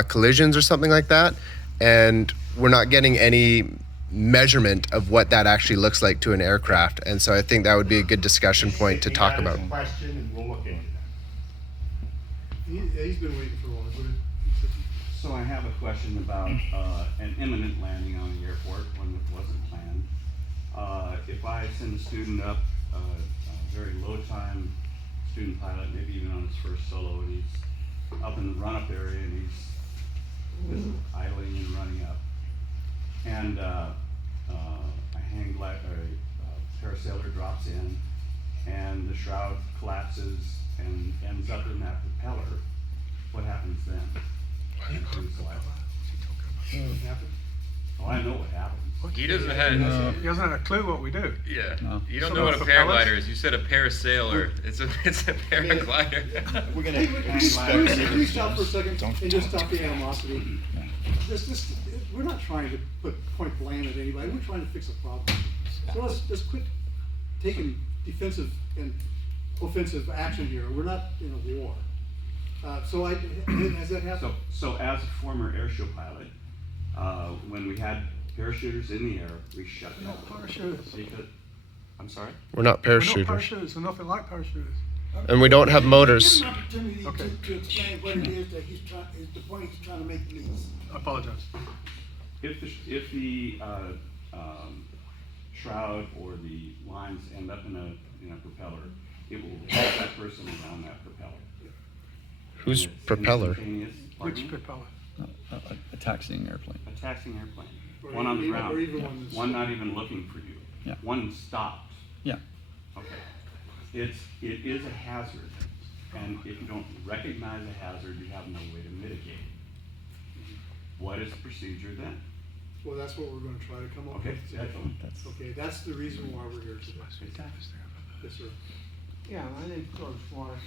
collisions or something like that, and we're not getting any measurement of what that actually looks like to an aircraft. And so I think that would be a good discussion point to talk about. That is a question and we'll look into that. He's been waiting for a while. Go ahead. So I have a question about an imminent landing on the airport when it wasn't planned. If I send a student up, a very low time student pilot, maybe even on his first solo, and he's up in the run-up area and he's just idling and running up, and a parasailer drops in and the shroud collapses and ends up in that propeller, what happens then? Oh, I know what happens. He doesn't have. He doesn't have a clue what we do. Yeah. You don't So know what a the propellers? paraglider is. You said a parasailer. It's a paraglider. We're gonna Hey, can we stop for a second and just stop the animosity? We're not trying to put point blame at anybody, we're trying to fix a problem. So let's quit taking defensive and offensive action here, we're not in a war. Has that happened? So as a former airshow pilot, when we had parachuters in the air, we shut We're down. not parachutists. Because, I'm sorry? We're not We're not parachuters. parachutists, we're nothing like parachuters. And we don't have motors. Give him an opportunity Okay. to explain what it is that is the point he's trying to make to me. I apologize. If the shroud or the lines end up in a propeller, it will hold that person around that propeller. Whose And it's propeller? instantaneous, pardon Which me? propeller? A taxiing airplane. A taxiing airplane, Or one on the even- ground, or even one that's- one not even looking for you. Yeah. One stopped. Yeah. Okay. It is a hazard, and if you don't recognize a hazard, you have no way to mitigate it. What is the procedure then? Well, that's what we're gonna try to come up Okay, with. excellent. Okay, that's the reason why we're here today. Yes, sir. Yeah, my name's George Morris,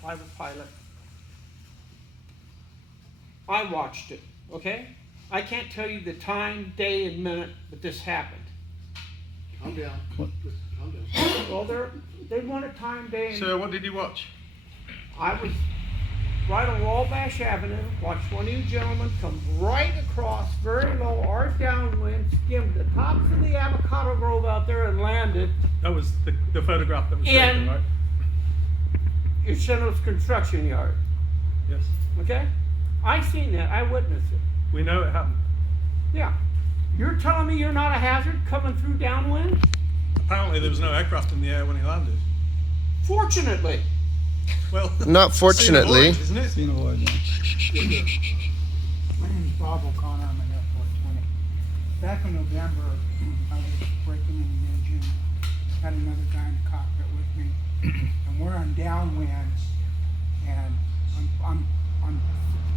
private pilot. I watched it, okay? I can't tell you the time, day, and minute that this happened. Calm down. What? Just calm down. Well, they want a time, day, and So what did you watch? I was right on Wabash Avenue, watched one of you gentlemen come right across, very low, arc downwind, skimmed the tops of the avocado grove out there and landed That was the photograph that was taken, in right? Yoshino's construction yard, Yes. okay? I seen that, I witnessed it. We know it happened. Yeah. You're telling me you're not a hazard coming through downwind? Apparently there was no aircraft in the air when he landed. Fortunately. Well, Not fortunately. isn't it? Seen a void, yeah. My name is Bob O'Connor, I'm an Airport 20. Back in November, I was breaking in the engine, had another guy in the cockpit with me, and we're on downwinds, and I'm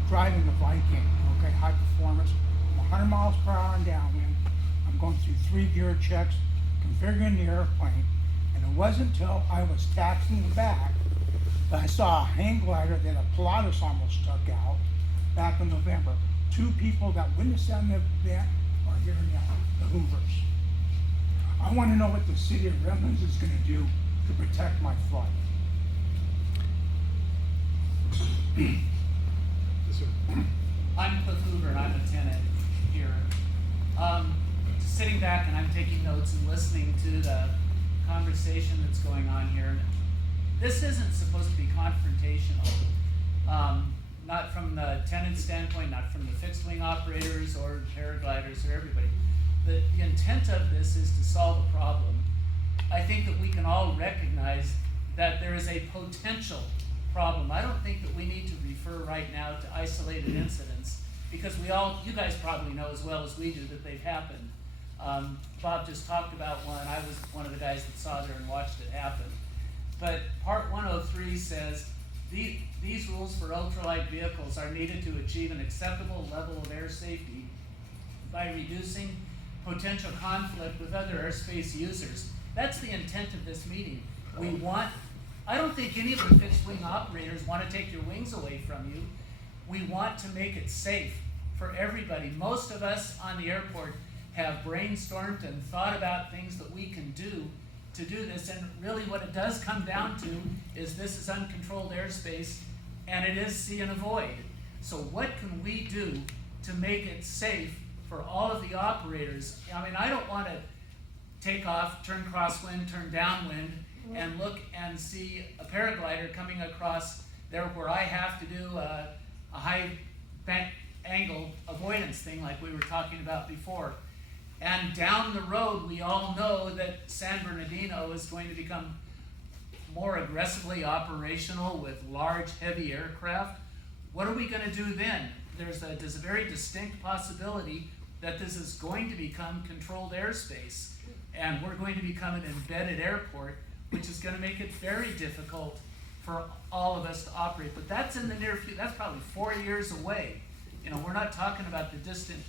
driving a Viking, okay, high performance, I'm 100 miles per hour on downwind, I'm going through 3 gear checks, configuring the airplane, and it wasn't until I was taxiing back that I saw a hang glider that a pilatus almost stuck out back in November. 2 people that witnessed that event are here now, the Hoovers. I want to know what the city of Redlands is going to do to protect my flight. Yes, sir. I'm Cliff Hoover and I'm a tenant here. Sitting back and I'm taking notes and listening to the conversation that's going on here. This isn't supposed to be confrontational, not from the tenant standpoint, not from the fixed wing operators or paragliders or everybody. the intent of this is to solve a problem. I think that we can all recognize that there is a potential problem. I don't think that we need to refer right now to isolated incidents, because you guys probably know as well as we do that they've happened. Bob just talked about one. I was one of the guys that saw there and watched it happen. But Part 103 says, these rules for ultralight vehicles are needed to achieve an acceptable level of air safety by reducing potential conflict with other airspace users. That's the intent of this meeting. I don't think any of the fixed wing operators want to take your wings away from you. We want to make it safe for everybody. Most of us on the airport have brainstormed and thought about things that we can do to do this, and really what it does come down to is this is uncontrolled airspace and it is see and avoid. So what can we do to make it safe for all of the operators? I mean, I don't want to take off, turn crosswind, turn downwind, and look and see a paraglider coming across there where I have to do a high bank angle avoidance thing like we were talking about before. And down the road, we all know that San Bernardino is going to become more aggressively operational with large, heavy aircraft. What are we going to do then? There's a very distinct possibility that this is going to become controlled airspace, and we're going to become an embedded airport, which is going to make it very difficult for all of us to operate. But that's in the near future. That's probably 4 years away. You know, we're not talking about the distant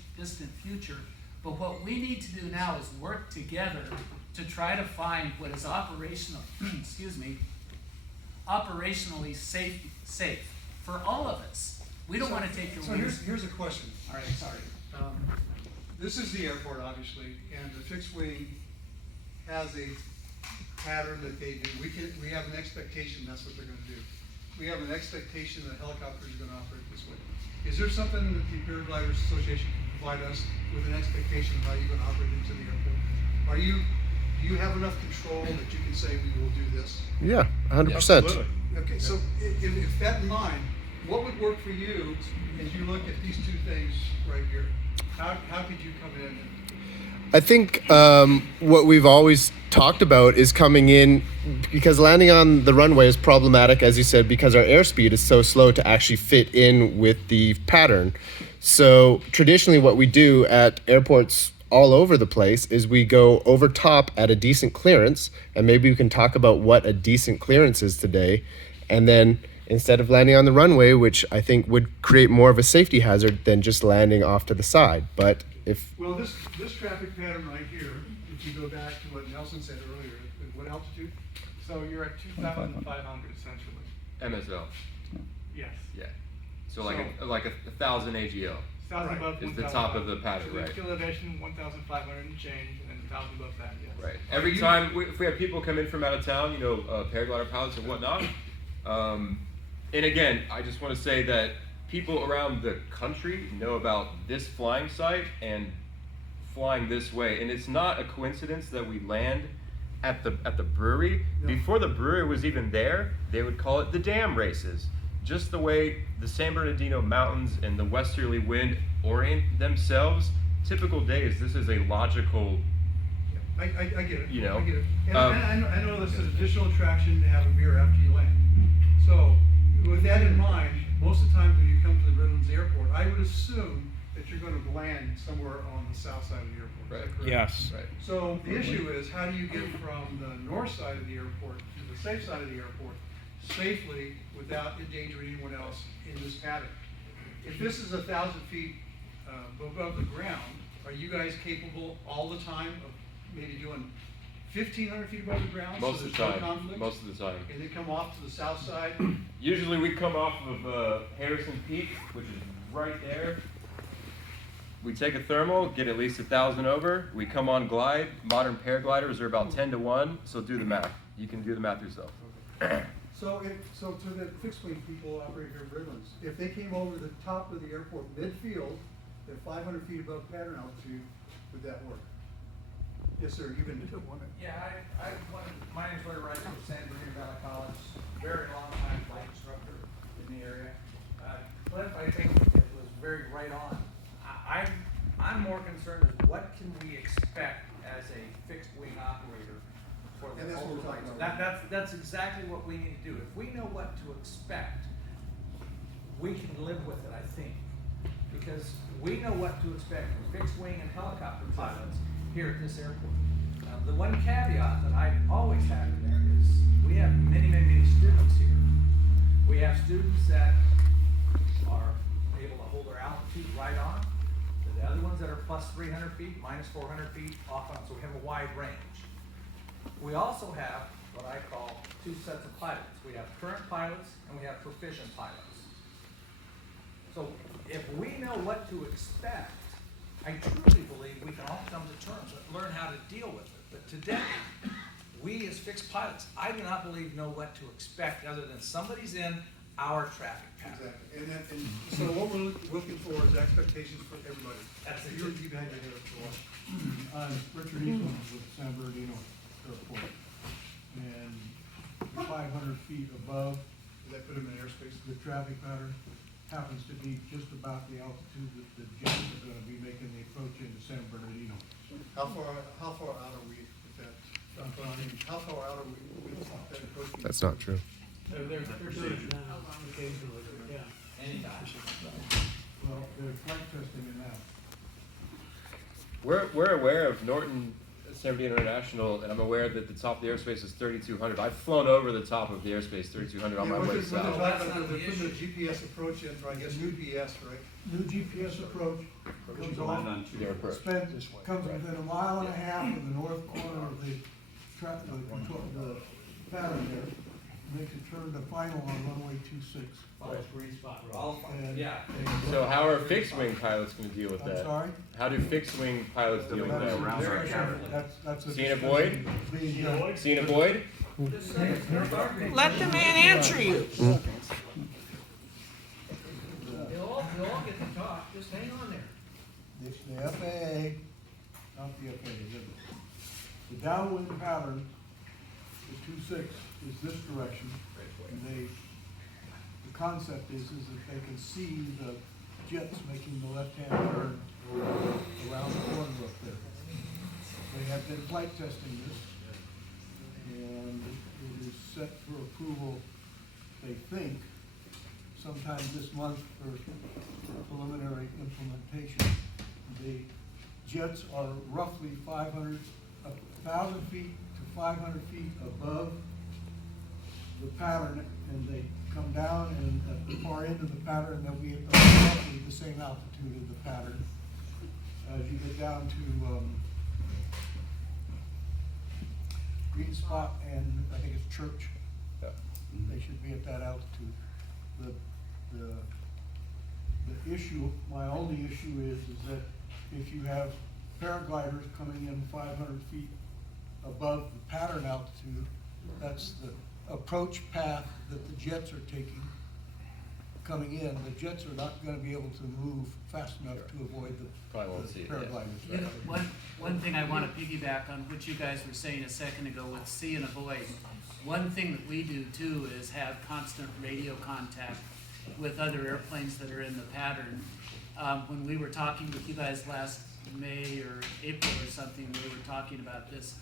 future. But what we need to do now is work together to try to find what is operationally safe for all of us. We don't want to take your wings. So here's a question. All right, sorry. This is the airport, obviously, and the fixed wing has a pattern that they do. We have an expectation that's what they're going to do. We have an expectation that helicopters are going to operate this way. Is there something that the Paragliders Association can provide us with an expectation of how you're going to operate into the airport? Do you have enough control that you can say we will do this? Yeah, 100%. Absolutely. Okay, so if that in mind, what would work for you as you look at these two things right here? How could you come in? I think what we've always talked about is coming in, because landing on the runway is problematic, as you said, because our airspeed is so slow to actually fit in with the pattern. So traditionally what we do at airports all over the place is we go over top at a decent clearance, and maybe we can talk about what a decent clearance is today, and then instead of landing on the runway, which I think would create more of a safety hazard than just landing off to the side. But Well, this traffic pattern right here, if you go back to what Nelson said earlier, at what altitude? So you're at 2,500 essentially. MSL. Yes. Yeah. So like a 1,000 AGL. 1,000 above is the 1,500. top of the pattern, So right? Field elevation 1,500 and change, and then 1,000 above that. Yes. Right. Every time if we have people come in from out of town, paraglider pilots and whatnot. And again, I just want to say that people around the country know about this flying site and flying this way, and it's not a coincidence that we land at the brewery. No. Before the brewery was even there, they would call it the dam races. Just the way the San Bernardino mountains and the westerly wind orient themselves. Typical days, this is a logical. I get it. You know, I get it. And I know this is an additional attraction to have a beer after you land. So with that in mind, most of the time when you come to the Redlands Airport, I would assume that you're going to land somewhere on the south side of the airport. Right. Is that correct? Yes. Right. So the issue is, how do you get from the north side of the airport to the safe side of the airport safely without endangering anyone else in this pattern? If this is 1,000 feet above the ground, are you guys capable all the time of maybe doing 1,500 feet above the ground? Most so of the there's no time. conflict? Most of the time. And then come off to the south side? Usually we come off of Harrison Peak, which is right there. We take a thermal, get at least 1,000 over. We come on glide. Modern paragliders are about 10 to 1, so do the math. You can do the math yourself. So to the fixed wing people operating here in Redlands, if they came over the top of the airport midfield at 500 feet above pattern altitude, would that work? Yes, sir, you've been doing one. Yeah, my name's Larry Rice with San Bernardino Valley College, very long time flight instructor in the area. Cliff, I think it was very right on. I'm I'm more concerned with what can we expect as a fixed wing operator for the And that's what we're talking overflights. about. That's exactly what we need to do. If we know what to expect, we can live with it, I think. Because we know what to expect from fixed wing and helicopter pilots here at this airport. The one caveat that I always have in there is we have many, many, many students here. We have students that are able to hold their altitude right on. The other ones that are plus 300 feet, minus 400 feet off on, so we have a wide range. We also have what I call two sets of pilots. We have current pilots and we have proficient pilots. So if we know what to expect, I truly believe we can all come to terms and learn how to deal with it. But today, we as fixed pilots, I do not believe know what to expect other than somebody's in our traffic pattern. Exactly, and so what we're looking for is expectations for everybody. That's it. You've had your hair for a while. Richard Eastman with San Bernardino Airport, and 500 feet above, that put him in airspace, the traffic pattern happens to be just about the altitude that the jets are gonna be making the approach into San Bernardino. How far out are we with that? How far out are we with that approach? That's not true. They're doing that occasionally, yeah. Anytime. Well, they're flight testing it now. We're aware of Norton San Bernardino International, and I'm aware that the top of the airspace is 3,200. I've flown over the top of the airspace 3,200 on my way south. They're putting a GPS approach in, or I guess new GPS, right? New GPS approach comes off, Comes within a mile and a half of the north corner of the the pattern there. Makes a turn to final on runway 26. Follows green spot road. All fine, yeah. So how are fixed wing pilots going to deal with I'm that? sorry? How do fixed wing pilots deal with that? Very carefully. That's a Seen a void? being done. Seen a void? Let the man answer you. They'll all get to talk, just hang on there. The FAA, not the FAA, the downwind pattern, the 2-6 is this direction. And the concept is that they can see the jets making the left-hand turn around the corner up there. They have been flight testing this, and it is set for approval, they think, sometime this month for preliminary implementation. The jets are roughly 1,000 feet to 500 feet above the pattern, and they come down, and at the far end of the pattern, they'll be at roughly the same altitude of the pattern. As you get down to Green Spot and I think it's Church, they should be at that altitude. The issue, my only issue is that if you have paragliders coming in 500 feet above the pattern altitude, that's the approach path that the jets are taking coming in. The jets are not gonna be able to move fast enough to avoid the paragliders. You know, one thing I want to piggyback on what you guys were saying a second ago with see and avoid. One thing that we do too is have constant radio contact with other airplanes that are in the pattern. When we were talking with you guys last May or April or something, we were talking about this.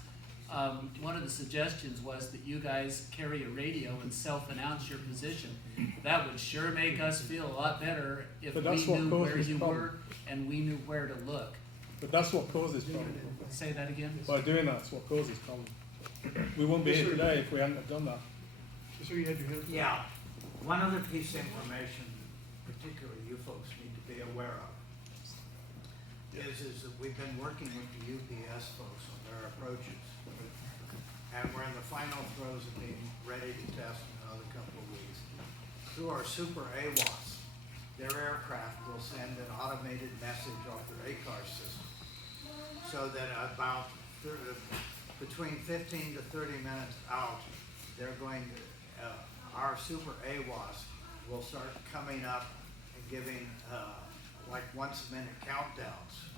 One of the suggestions was that you guys carry a radio and self-announce your position. That would sure make us feel a lot better if we knew where you were and we knew where to look. But that's what causes problem. Say that again? By doing that's what causes problem. We wouldn't be here today if we hadn't have done that. So you had your hand. Yeah, one other piece of information, particularly you folks need to be aware of, is that we've been working with the UPS folks on their approaches. And we're in the final throes of being ready to test in another couple of weeks. Through our Super AWAS, their aircraft will send an automated message off their ACAR system, so that about between 15 to 30 minutes out, they're going to, our Super AWAS will start coming up and giving like once-a-minute countdowns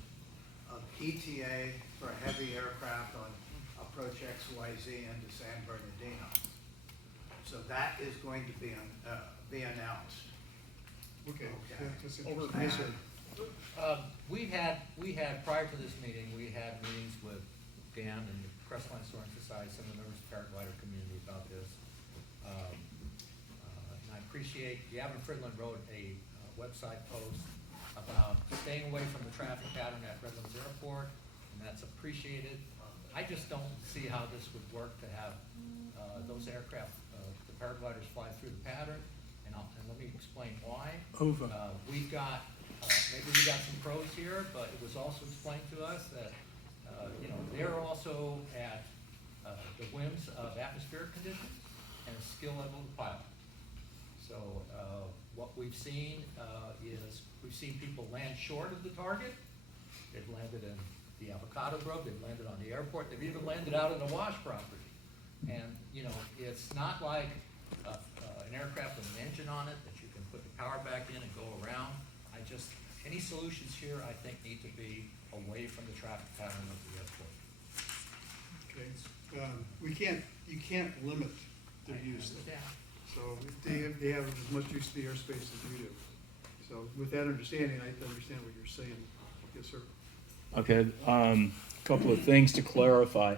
of ETA for a heavy aircraft on approach XYZ into San Bernardino. So that is going to be announced. Okay. Okay. Yes, sir. We had, prior to this meeting, we had meetings with Dan and the Crestline Soaring Society, some of the members of the paraglider community about this. And I appreciate, Gavin Fridland wrote a website post about staying away from the traffic pattern at Redlands Airport, and that's appreciated. I just don't see how this would work to have those aircraft, the paragliders fly through the pattern, and let me explain why. Over. We've got, maybe we got some pros here, but it was also explained to us that, they're also at the whims of atmospheric conditions and skill level of the pilot. So what we've seen is we've seen people land short of the target. They've landed in the avocado grove, they've landed on the airport, they've even landed out on the wash property. And, it's not like an aircraft with an engine on it that you can put the power back in and go around. Any solutions here, I think, need to be away from the traffic pattern of the airport. Okay, you can't limit their use. Yeah. So they have as much use of the airspace as we do. So with that understanding, I understand what you're saying. Yes, sir. Okay, couple of things to clarify.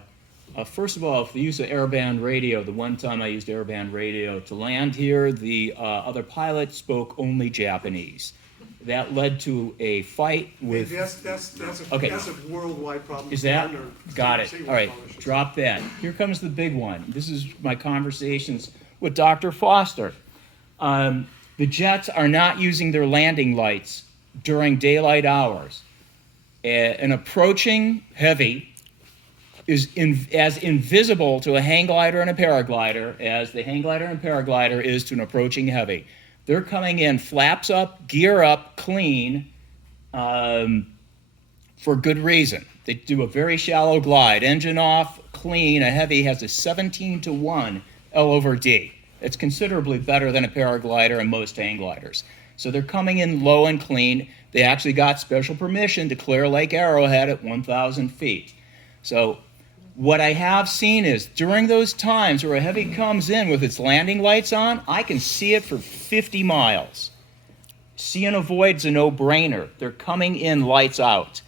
First of all, if the use of airband radio, the one time I used airband radio to land here, the other pilot spoke only Japanese. That led to a fight with... That's a worldwide problem. Is that? Got it. All right, drop that. Here comes the big one. This is my conversations with Dr. Foster. The jets are not using their landing lights during daylight hours. An approaching heavy is as invisible to a hang glider and a paraglider as the hang glider and paraglider is to an approaching heavy. They're coming in flaps up, gear up, clean, for good reason. They do a very shallow glide, engine off, clean. A heavy has a 17-to-1 L/D. It's considerably better than a paraglider and most hang gliders. So they're coming in low and clean. They actually got special permission to clear Lake Arrowhead at 1,000 feet. So what I have seen is during those times where a heavy comes in with its landing lights on, I can see it for 50 miles. See and avoid's a no-brainer. They're coming in lights out.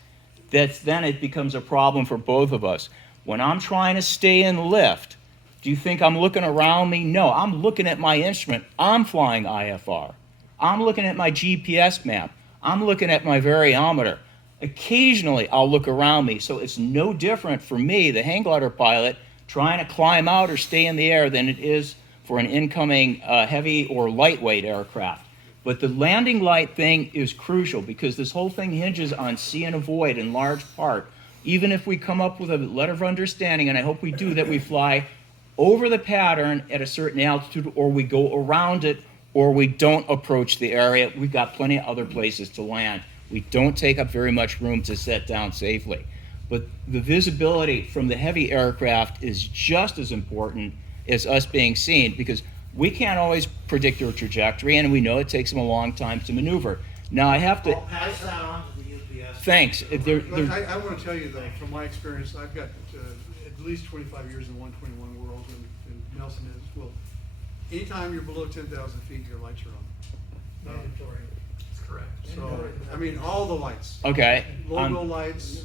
Then it becomes a problem for both of us. When I'm trying to stay in lift, do you think I'm looking around me? No, I'm looking at my instrument. I'm flying IFR. I'm looking at my GPS map. I'm looking at my variometer. Occasionally, I'll look around me, so it's no different for me, the hang glider pilot, trying to climb out or stay in the air than it is for an incoming heavy or lightweight aircraft. But the landing light thing is crucial because this whole thing hinges on see and avoid in large part. Even if we come up with a letter of understanding, and I hope we do, that we fly over the pattern at a certain altitude, or we go around it, or we don't approach the area, we've got plenty of other places to land. We don't take up very much room to set down safely. But the visibility from the heavy aircraft is just as important as us being seen, because we can't always predict their trajectory, and we know it takes them a long time to maneuver. Now I have to... I'll pass that on to the UPS. Thanks. I want to tell you though, from my experience, I've got at least 25 years in 121 world, and Nelson is as well. Anytime you're below 10,000 feet, your lights are on. Mandatory. That's correct. So, I mean, all the lights. Okay. Logo lights.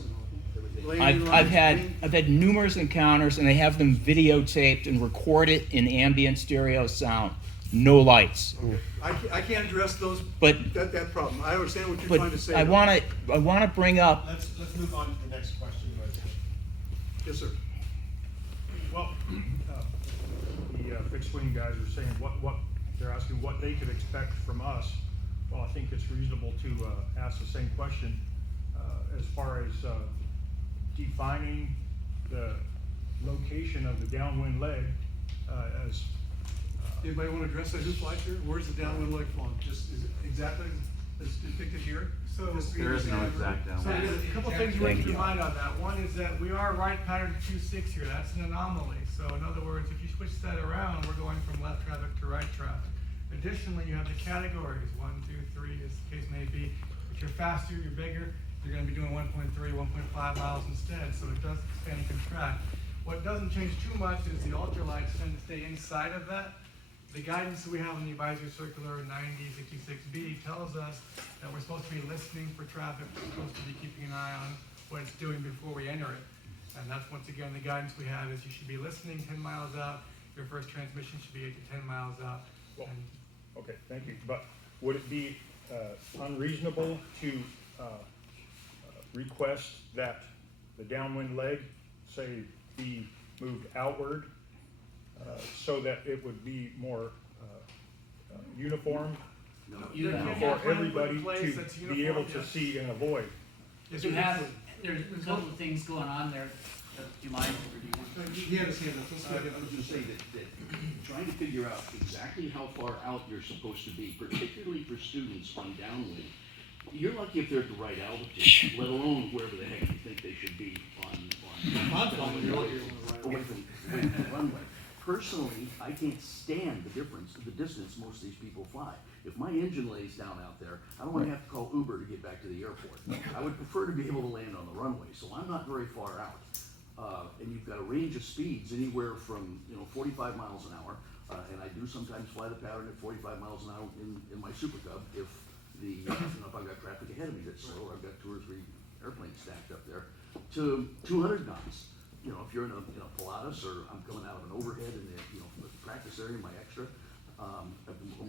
I've had numerous encounters, and I have them videotaped and recorded in ambient stereo sound. No lights. I can't address those. But that problem. I understand what you're trying to say. I want to bring up. Let's move on to the next question. Yes, sir. Well, the fixed wing guys are saying what they're asking what they could expect from us. Well, I think it's reasonable to ask the same question as far as defining the location of the downwind leg as. Anybody want to address that? Who flies here? Where's the downwind leg flown? Just is it exactly as depicted here? So There is no exact So downwind. there's a couple things we need to remind on that. One is that we are right pattern 2-6 here. That's an anomaly. So in other words, if you switch that around, we're going from left traffic to right traffic. Additionally, you have the categories, 1, 2, 3, as the case may be. If you're faster, you're bigger, you're going to be doing 1.3, 1.5 miles instead. So it does expand and contract. What doesn't change too much is the ultralights tend to stay inside of that. the guidance that we have in the advisory circular 9066B tells us that we're supposed to be listening for traffic, we're supposed to be keeping an eye on what it's doing before we enter it. And that's once again the guidance we have is you should be listening 10 miles out, your first transmission should be 8 to 10 miles out. Well, okay, thank you. But would it be unreasonable to request that the downwind leg, say, be moved outward so that it would be more uniform for everybody to be able to see and avoid? You have, there's a couple of things going on there. Do you mind, or do you want? He had his hand up. Let's I go. was gonna say that trying to figure out exactly how far out you're supposed to be, particularly for students on downwind, you're lucky if they're at the right altitude, let alone wherever the heck you think they should be away from the runway. Personally, I can't stand the distance most of these people fly. If my engine lays down out there, I don't wanna have to call Uber to get back to the airport. I would prefer to be able to land on the runway, so I'm not very far out. And you've got a range of speeds anywhere from 45 miles an hour, and I do sometimes fly the pattern at 45 miles an hour in my Super Cub if if I've got traffic ahead of me that's slow, I've got 2 or 3 airplanes stacked up there, to 200 knots. If you're in a Pilatus or I'm coming out of an overhead in the practice area, my extra,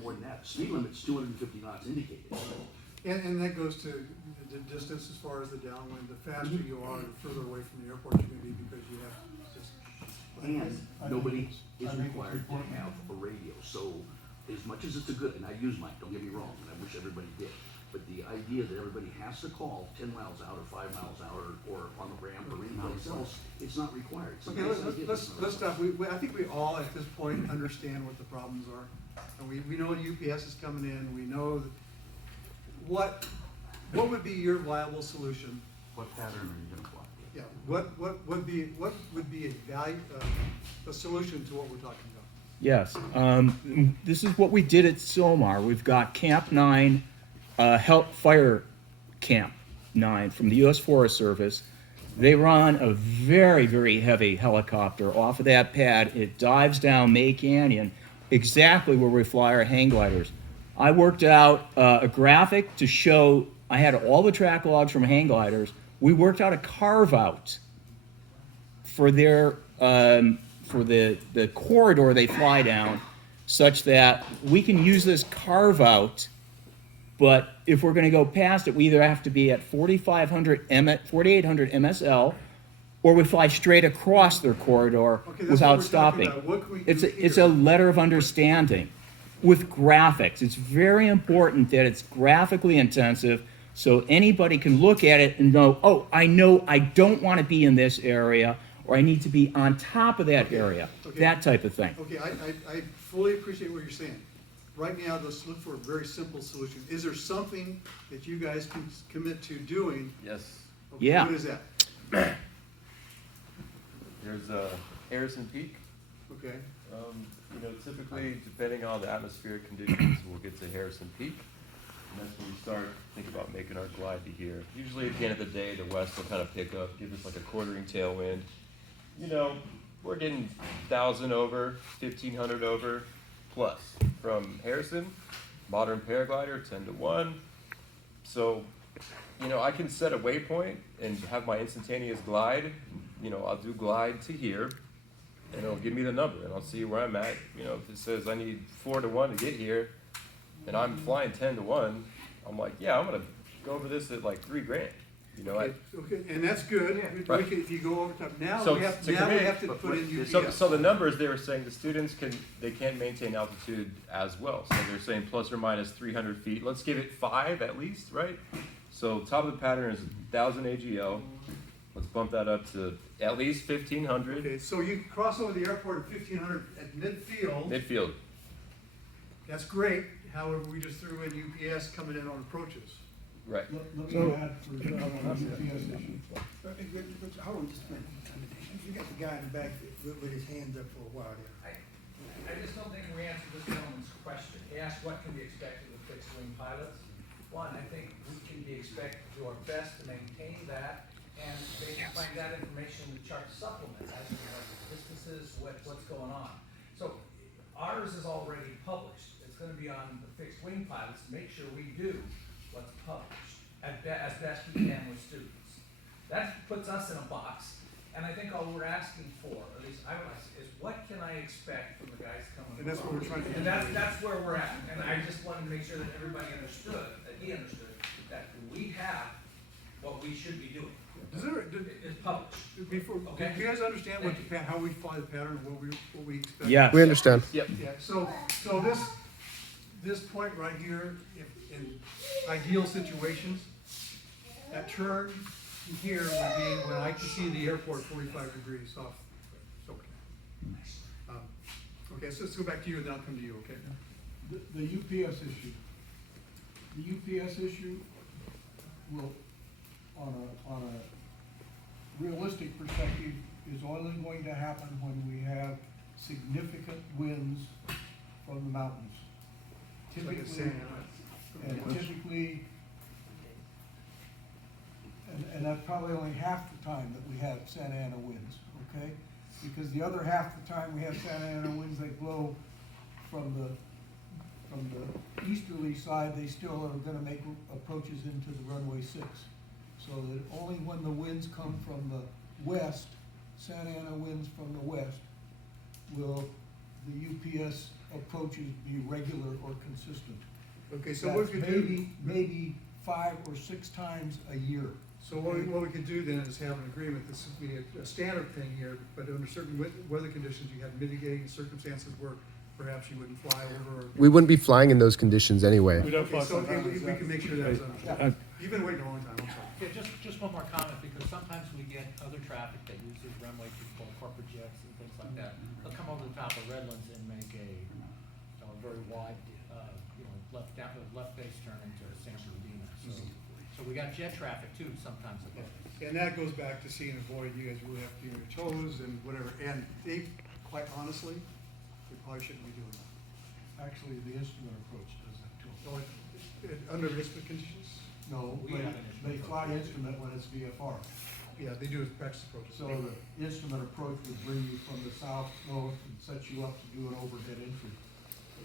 more than that. Speed limit's 250 knots indicated. And that goes to the distance as far as the downwind. The faster you are, the further away from the airport you're gonna be because you have just. And nobody is required to have a radio. So as much as it's a good, and I use mine, don't get me wrong, and I wish everybody did. But the idea that everybody has to call 10 miles out or 5 miles out or on the ramp or anyplace else, it's not required. It's a Okay, nice idea, let's it's not stop. I think we all at this point understand what the problems are. And we know UPS is coming in, we know that what would be your viable solution? What pattern are you gonna fly? Yeah, what would be a solution to what we're talking about? Yes, this is what we did at Silmar. We've got Camp 9, Fire Camp 9 from the U.S. Forest Service. They run a very, very heavy helicopter off of that pad. It dives down May Canyon, exactly where we fly our hang gliders. I worked out a graphic to show, I had all the track logs from hang gliders. We worked out a carve out for their for the corridor they fly down, such that we can use this carve out, but if we're going to go past it, we either have to be at 4800 MSL, or we fly straight across their corridor Okay, that's what without we're stopping. talking about. What can we do It's here? a letter of understanding with graphics. It's very important that it's graphically intensive so anybody can look at it and know, oh, I know I don't want to be in this area, or I need to be on top of that area, Okay. that type of thing. Okay, I fully appreciate what you're saying. Right now, let's look for a very simple solution. Is there something that you guys can commit to doing? Yes. Okay, Yeah. What is that? There's Harrison Peak. Okay, Typically, depending on the atmospheric conditions, we'll get to Harrison Peak. And that's when we start thinking about making our glide to here. Usually at the end of the day, the west will kind of pick up, give us like a quartering tailwind. We're getting 1,000 over, 1,500 over plus from Harrison. Modern paraglider, 10 to 1. So, I can set a waypoint and have my instantaneous glide. I'll do glide to here, and it'll give me the number, and I'll see where I'm at. If it says I need 4 to 1 to get here, and I'm flying 10 to 1, I'm like, yeah, I'm gonna go over this at like $3,000. okay, and that's good. Right. If you go over top, now So we have to to commit- put in UPS. So the numbers they were saying the students can't maintain altitude as well. So they're saying plus or minus 300 feet. Let's give it 5 at least, right? So top of the pattern is 1,000 AGL. Let's bump that up to at least 1,500 Okay, so you cross over the airport at 1,500 at midfield. midfield. That's great. However, we just threw in UPS coming in on approaches. Right. Let me add for UPS issue. Hold on just a minute. You got the guy in the back with his hands up for a while there. I just don't think we answered this gentleman's question. He asked what can be expected with fixed wing pilots. One, I think we can be expected to do our best to maintain that, and they can find that information in the chart supplement as to what distances, what's going on. So ours is already published. It's gonna be on the fixed wing pilots to make sure we do what's published as best we can with students. That puts us in a box, and I think all we're asking for, at least I realize, is what can I expect from the guys coming? And that's what we're trying to do. And that's where we're at, and I just wanted to make sure that everybody understood, that he understood, that we have what we should be doing. It's published. Before, Okay. do you guys understand what how we fly the pattern, what we expect? Yeah. We understand. Yeah, so this point right here, if in ideal situations, that turn here would be when I can see the airport 45 degrees off. Okay. Okay, so let's go back to you and then I'll come to you, okay? The UPS issue. The UPS issue will, on a realistic perspective, is only going to happen when we have significant winds from the mountains. It's like a Typically, sand. typically, and that's probably only half the time that we have Santa Ana winds, okay? Because the other half the time we have Santa Ana winds, they blow from the easterly side, they still are gonna make approaches into the runway 6. So that only when the winds come from the west, Santa Ana winds from the west, will the UPS approaches be regular or consistent. Okay, so what we could do, Maybe 5 or 6 times a year. so what we could do then is have an agreement, this would be a standard thing here, but under certain weather conditions, you had mitigating circumstances where perhaps you wouldn't fly over. Or We wouldn't be flying in those conditions anyway. Okay, so we can make sure that's understood. You've been waiting a long time, I'm sorry. Yeah, just one more comment, because sometimes we get other traffic that uses runway to pull corporate jets and things like that. They'll come over the top of Redlands and make a very wide, left base turn into San Bernardino. So we got jet traffic too sometimes. And that goes back to seeing a void, you guys really have to be on your toes and whatever, and they, quite honestly, they probably shouldn't be doing that. Actually, the instrument approach does that too. So under instrument conditions? No, We have an they instrument fly instrument when it's VFR. Yeah, they do practice approaches. So the instrument approach would bring you from the south, north, and set you up to do an overhead entry.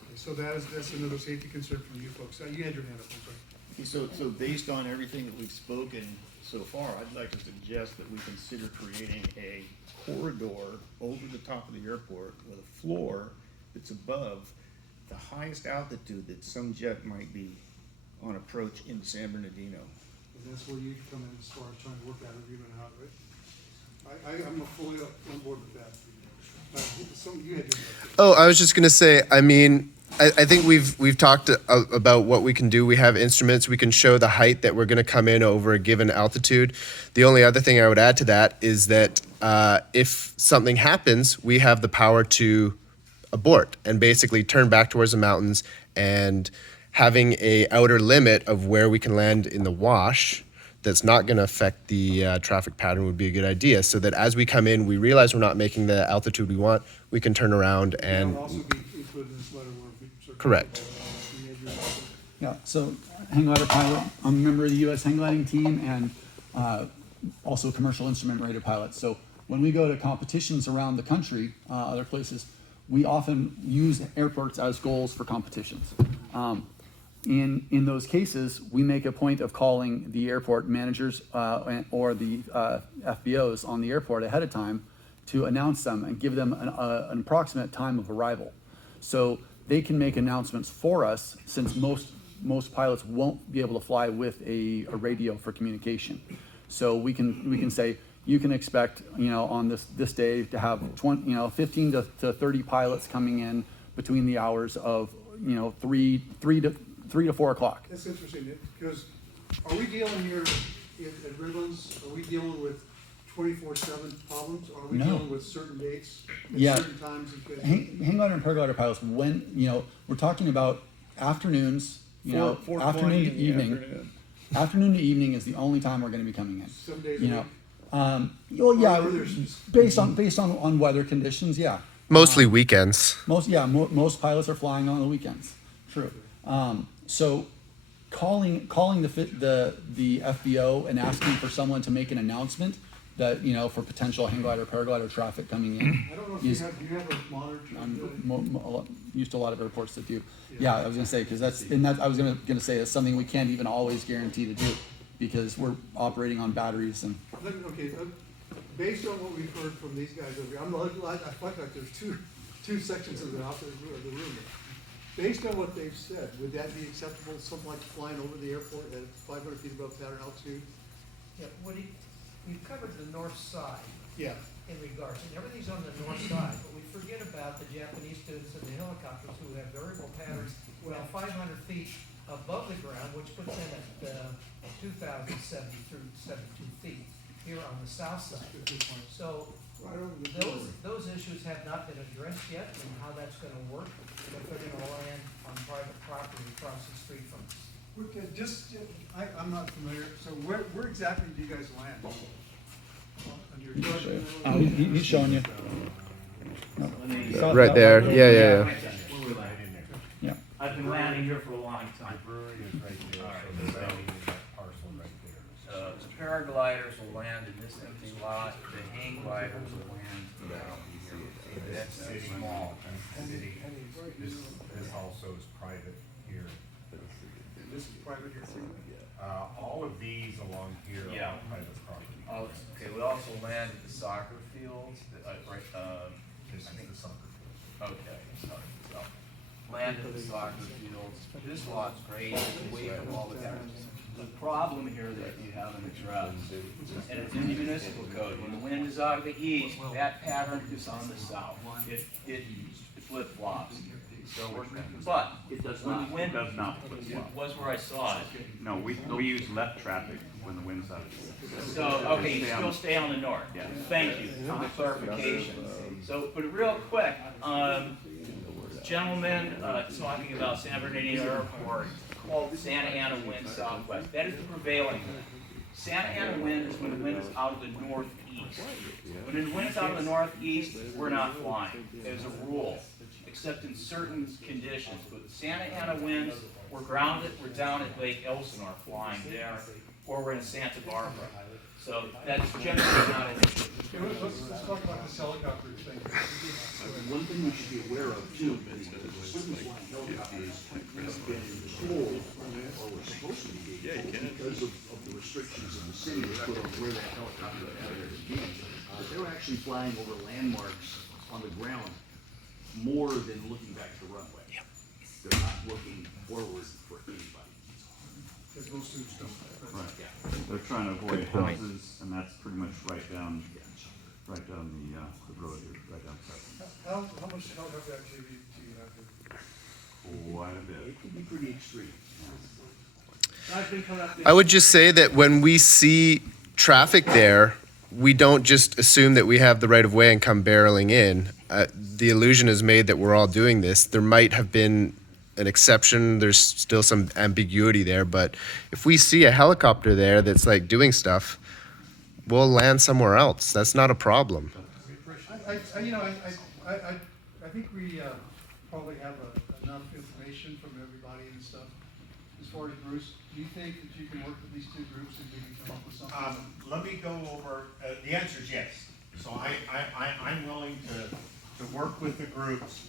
Okay, so that's another safety concern from you folks. You had your hand up, I'm sorry. So based on everything that we've spoken so far, I'd like to suggest that we consider creating a corridor over the top of the airport with a floor that's above the highest altitude that some jet might be on approach in San Bernardino. And that's where you come in as far as trying to work out an agreement out, right? I'm fully on board with that. You had your hand up. Oh, I was just gonna say, I mean, I think we've talked about what we can do. We have instruments. We can show the height that we're going to come in over a given altitude. The only other thing I would add to that is that if something happens, we have the power to abort and basically turn back towards the mountains. And having a outer limit of where we can land in the wash that's not going to affect the traffic pattern would be a good idea. So that as we come in, we realize we're not making the altitude we want. We can turn around and. That'll also be included in this letter where we. Correct. Yeah, so hang glider pilot, I'm a member of the U.S. hang gliding team and also commercial instrument rated pilot. So when we go to competitions around the country, other places, we often use airports as goals for competitions. In those cases, we make a point of calling the airport managers or the FBOs on the airport ahead of time to announce them and give them an approximate time of arrival. So they can make announcements for us, since most pilots won't be able to fly with a radio for communication. So we can say, you can expect, on this day to have 15 to 30 pilots coming in between the hours of 3 to 4 o'clock. That's interesting, because are we dealing here at Redlands, are we dealing with 24/7 problems? Or are we No. dealing with certain dates at certain times? Hang glider and paraglider pilots, when, we're talking about afternoons, 4:20 afternoon to in the evening. afternoon. Afternoon to evening is the only time we're gonna be coming in. 7 days a You know, week? well, yeah, Or there's- based on weather conditions, yeah. Mostly weekends. Most pilots are flying on the weekends. True. So calling the FBO and asking for someone to make an announcement, that, you know, for potential hang glider, paraglider traffic coming in. I don't know if you have a monitor. I'm used to a lot of airports that do. Yeah, I was gonna say, because I was gonna say it's something we can't even always guarantee to do, because we're operating on batteries and. Okay, based on what we've heard from these guys over here, I feel like there's two sections of the room. Based on what they've said, would that be acceptable, something like flying over the airport at 500 feet above pattern altitude? Yeah, we've covered the north side. Yeah. In regards, and everything's on the north side, but we forget about the Japanese students and the helicopters who have variable patterns, well, 500 feet above the ground, which puts them at 2,070 through 72 feet here on the south side. So those issues have not been addressed yet, and how that's going to work if they're going to land on private property across the street from us. I'm not familiar, so where exactly do you guys land? He's showing you. Right there. Yeah. Yeah. I've been landing here for a long time. The brewery is right there. All right, So the so- landing is that parcel right there. The paragliders will land in this empty lot, the hang gliders will land down here. That's small. City, this also is private here. This is private here too? All of these along here Yeah. are private property. Okay, we also land at the soccer fields, right, This is the soccer field. okay, sorry, so, land at the soccer fields, this lot's great, it's away from all the gutters. The problem here that you haven't addressed, and it's in the municipal code, when the wind is out of the east, that pattern is on the south. It flip-flops. So but It does when not. the wind It does not flip-flop. was where I saw it. No, we use left traffic when the wind's out. So, okay, you still stay on the north. Yeah. Thank you for the clarification. So, but real quick, gentlemen, talking about San Bernardino Airport, called Santa Ana wind southwest. That is the prevailing wind. Santa Ana wind is when the wind is out of the northeast. When the wind is out of the northeast, we're not flying. There's a rule, except in certain conditions. But Santa Ana winds, we're grounded, we're down at Lake Elsinore flying there, or we're in Santa Barbara. So that's generally not an issue. Let's talk about this helicopter thing. One thing we should be aware of too, is that the certain flying helicopters have been controlled, or were supposed to be controlled, because of the restrictions of the city that put on where that helicopter had to be. But they're actually flying over landmarks on the ground more than looking back to the runway. They're not looking forward for anybody. Because most students don't. Right. They're trying to avoid houses, and that's pretty much right down the road here, right down south. How much helicopter activity do you have here? Quite a bit. It can be pretty extreme. I would just say that when we see traffic there, we don't just assume that we have the right of way and come barreling in. The illusion is made that we're all doing this. There might have been an exception. There's still some ambiguity there, but if we see a helicopter there that's like doing stuff, we'll land somewhere else. That's not a problem. I think we probably have enough information from everybody and stuff. As far as Bruce, do you think that you can work with these two groups and maybe come up with something? Let me go over, the answer is yes. So I'm willing to work with the groups.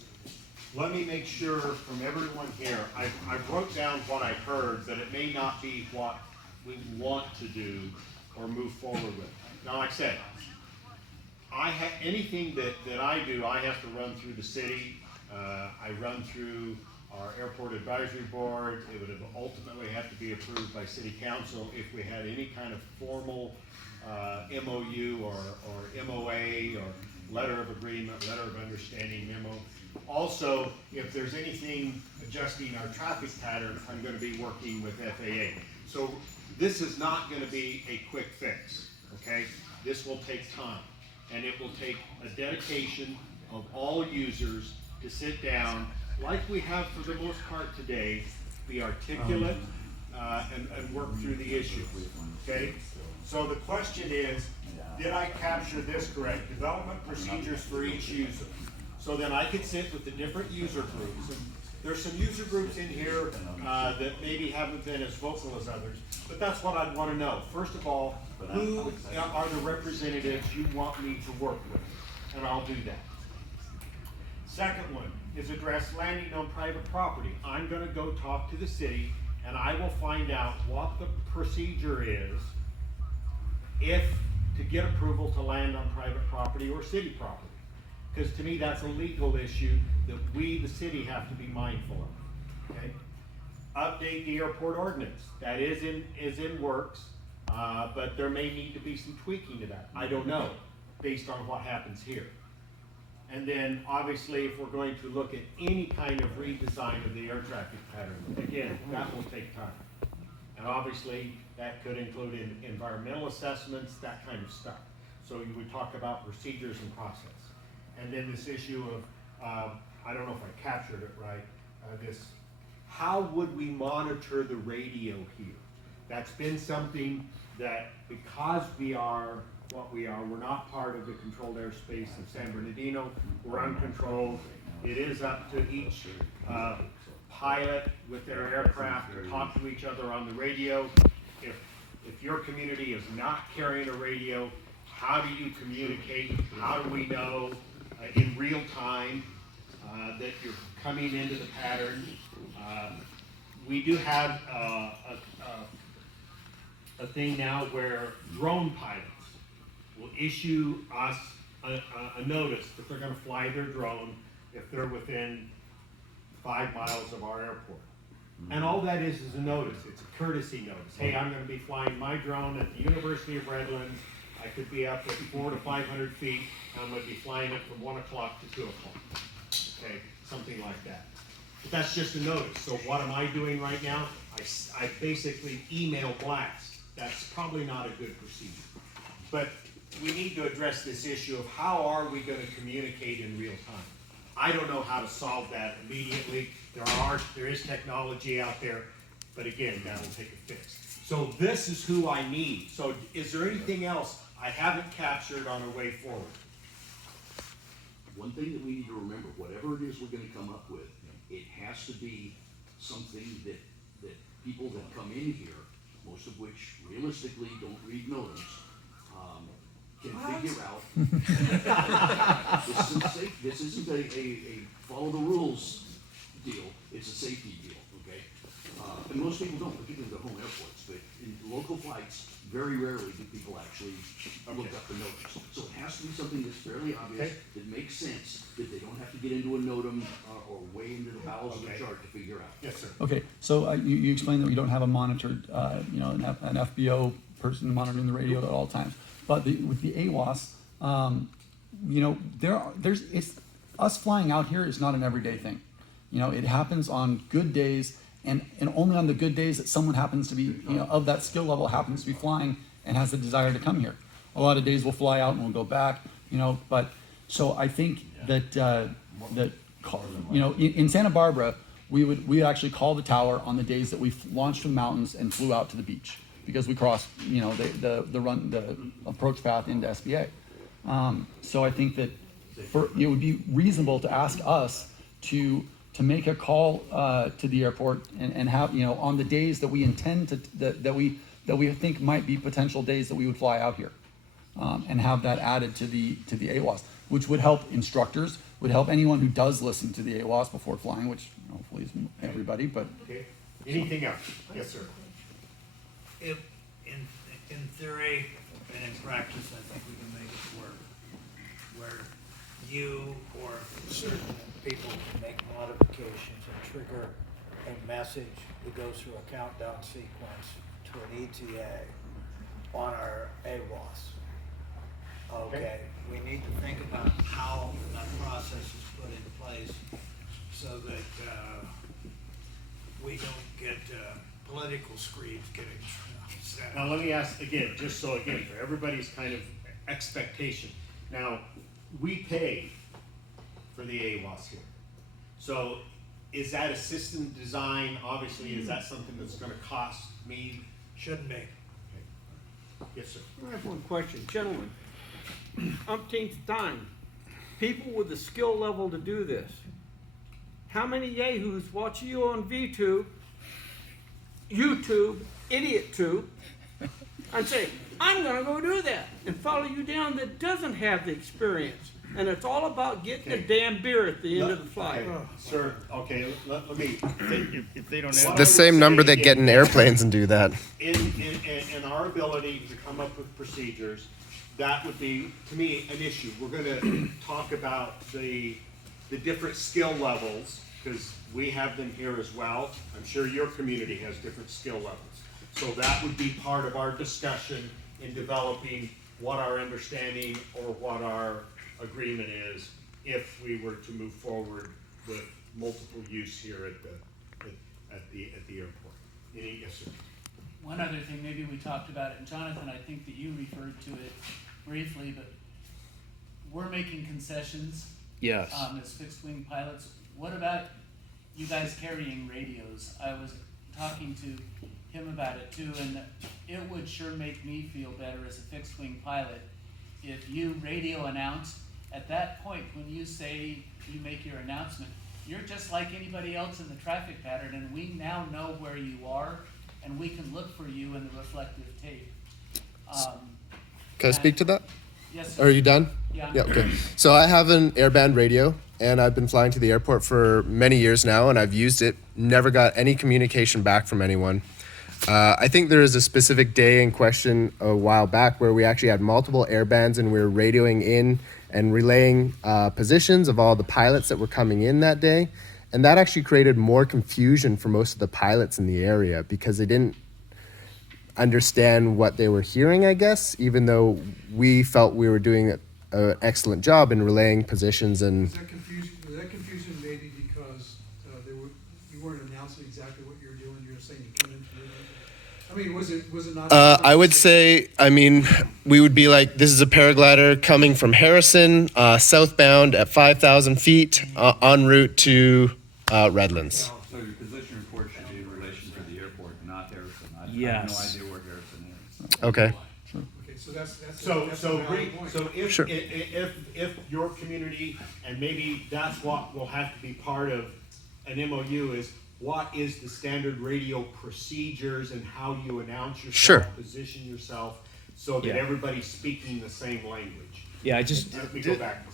Let me make sure from everyone here, I wrote down what I heard, but it may not be what we want to do or move forward with. Now, like I said, anything that I do, I have to run through the city. I run through our airport advisory board. It would have ultimately have to be approved by city council if we had any kind of formal MOU or MOA or letter of agreement, letter of understanding memo. Also, if there's anything adjusting our traffic pattern, I'm going to be working with FAA. So this is not going to be a quick fix, okay? This will take time, and it will take a dedication of all users to sit down, like we have for the most part today, be articulate and work through the issue, okay? So the question is, did I capture this correct? Development procedures for each user. So then I could sit with the different user groups There's some user groups in here that maybe haven't been as vocal as others, but that's what I'd want to know. First of all, who are the representatives you want me to work with? And I'll do that. Second one is address landing on private property. I'm going to go talk to the city and I will find out what the procedure is to get approval to land on private property or city property. Because to me, that's a legal issue that we, the city, have to be mindful of. Okay? Update the airport ordinance. That is in works, but there may need to be some tweaking to that. I don't know, based on what happens here. And then, obviously, if we're going to look at any kind of redesign of the air traffic pattern, again, that will take time. And obviously, that could include environmental assessments, that kind of stuff. So you would talk about procedures and process. And then this issue of, I don't know if I captured it right, how would we monitor the radio here? That's been something that, because we are what we are, we're not part of the controlled airspace of San Bernardino, we're uncontrolled. It is up to each pilot with their aircraft to talk to each other on the radio. If your community is not carrying a radio, how do you communicate? How do we know in real time that you're coming into the pattern? We do have a thing now where drone pilots will issue us a notice that they're going to fly their drone if they're within 5 miles of our airport. And all that is a notice. It's a courtesy notice. Hey, I'm going to be flying my drone at the University of Redlands. I could be up at 400 to 500 feet. I'm going to be flying it from 1 o'clock to 2 o'clock. Okay, something like that. But that's just a notice. So what am I doing right now? I basically email blast. That's probably not a good procedure. But we need to address this issue of how are we going to communicate in real time. I don't know how to solve that immediately. There is technology out there, but again, that will take a fix. So this is who I need. So is there anything else I haven't captured on our way forward? One thing that we need to remember, whatever it is we're gonna come up with, it has to be something that people that come in here, most of which realistically don't read notice, can figure out. This isn't a follow the rules deal, it's a safety deal, okay? And most people don't, particularly the home airports, but in local flights, very rarely do people actually look up the notice. So it has to be something that's fairly obvious, that makes sense, that they don't have to get into a NOTAM or way into the bowels of the chart to figure out. Yes, sir. Okay, so you explained that we don't have a monitored, an FBO person monitoring the radio at all times. But with the AWAS, it's us flying out here is not an everyday thing. It happens on good days, and only on the good days that someone happens to be, of that skill level happens to be flying and has the desire to come here. A lot of days we'll fly out and we'll go back, but so I think that in Santa Barbara, we actually call the tower on the days that we launched from the mountains and flew out to the beach, because we crossed, the approach path into SBA. So I think that it would be reasonable to ask us to make a call to the airport and have, on the days that we intend to, that we think might be potential days that we would fly out here, and have that added to the AWAS, which would help instructors, would help anyone who does listen to the AWAS before flying, which hopefully isn't everybody, but. Okay. Anything else? Yes, sir. If, in theory and in practice, I think we can make it work, where you or certain people can make modifications and trigger a message that goes through a countdown sequence to an ETA on our AWAS. Okay, we need to think about how that process is put in place so that we don't get political screeds getting set. Now let me ask again, just so again, for everybody's kind of expectation. Now, we pay for the AWAS here. So is that a system design? Obviously, is that something that's gonna cost me? Shouldn't be. Okay. Yes, sir. I have one question. Gentlemen, umpteenth time, people with the skill level to do this how many yahoos watch you on VTube, YouTube, IdiotTube, and say, I'm gonna go do that, and follow you down that doesn't have the experience. And it's all about getting a damn beer at the end of the flight. Okay, sir, okay, let me. If they don't What have. I The would same number say that get in airplanes and do that. In our ability to come up with procedures, that would be, to me, an issue. We're gonna talk about the different skill levels, because we have them here as well. I'm sure your community has different skill levels. So that would be part of our discussion in developing what our understanding or what our agreement is if we were to move forward with multiple use here at the airport. Yes, sir. One other thing, maybe we talked about it, and Jonathan, I think that you referred to it briefly, but we're making concessions. Yes. As fixed wing pilots. What about you guys carrying radios? I was talking to him about it too, and it would sure make me feel better as a fixed wing pilot if you radio announce. At that point, when you say you make your announcement, you're just like anybody else in the traffic pattern, and we now know where you are, and we can look for you in the reflective tape. Can I speak to that? Yes, sir. Are you done? Yeah. Yeah, okay. So I have an airband radio, and I've been flying to the airport for many years now, and I've used it, never got any communication back from anyone. I think there is a specific day in question a while back where we actually had multiple airbands and we were radioing in and relaying positions of all the pilots that were coming in that day. And that actually created more confusion for most of the pilots in the area because they didn't understand what they were hearing, I guess, even though we felt we were doing an excellent job in relaying positions. And Was that confusion maybe because you weren't announcing exactly what you were doing? You were saying you come into it. I mean, was it not? I would say, we would be like, this is a paraglider coming from Harrison, southbound at 5,000 feet, en route to Redlands. So your position report should be in relation to the airport, not Harrison. I have no Yes. idea where Harrison is. Okay. Okay, so that's So a valid point. if Sure. if your community, and maybe that's what will have to be part of an MOU, is what is the standard radio procedures and how you announce yourself, Sure. position yourself, so that Yeah. everybody's speaking the same language. Yeah, I just. Let me go back.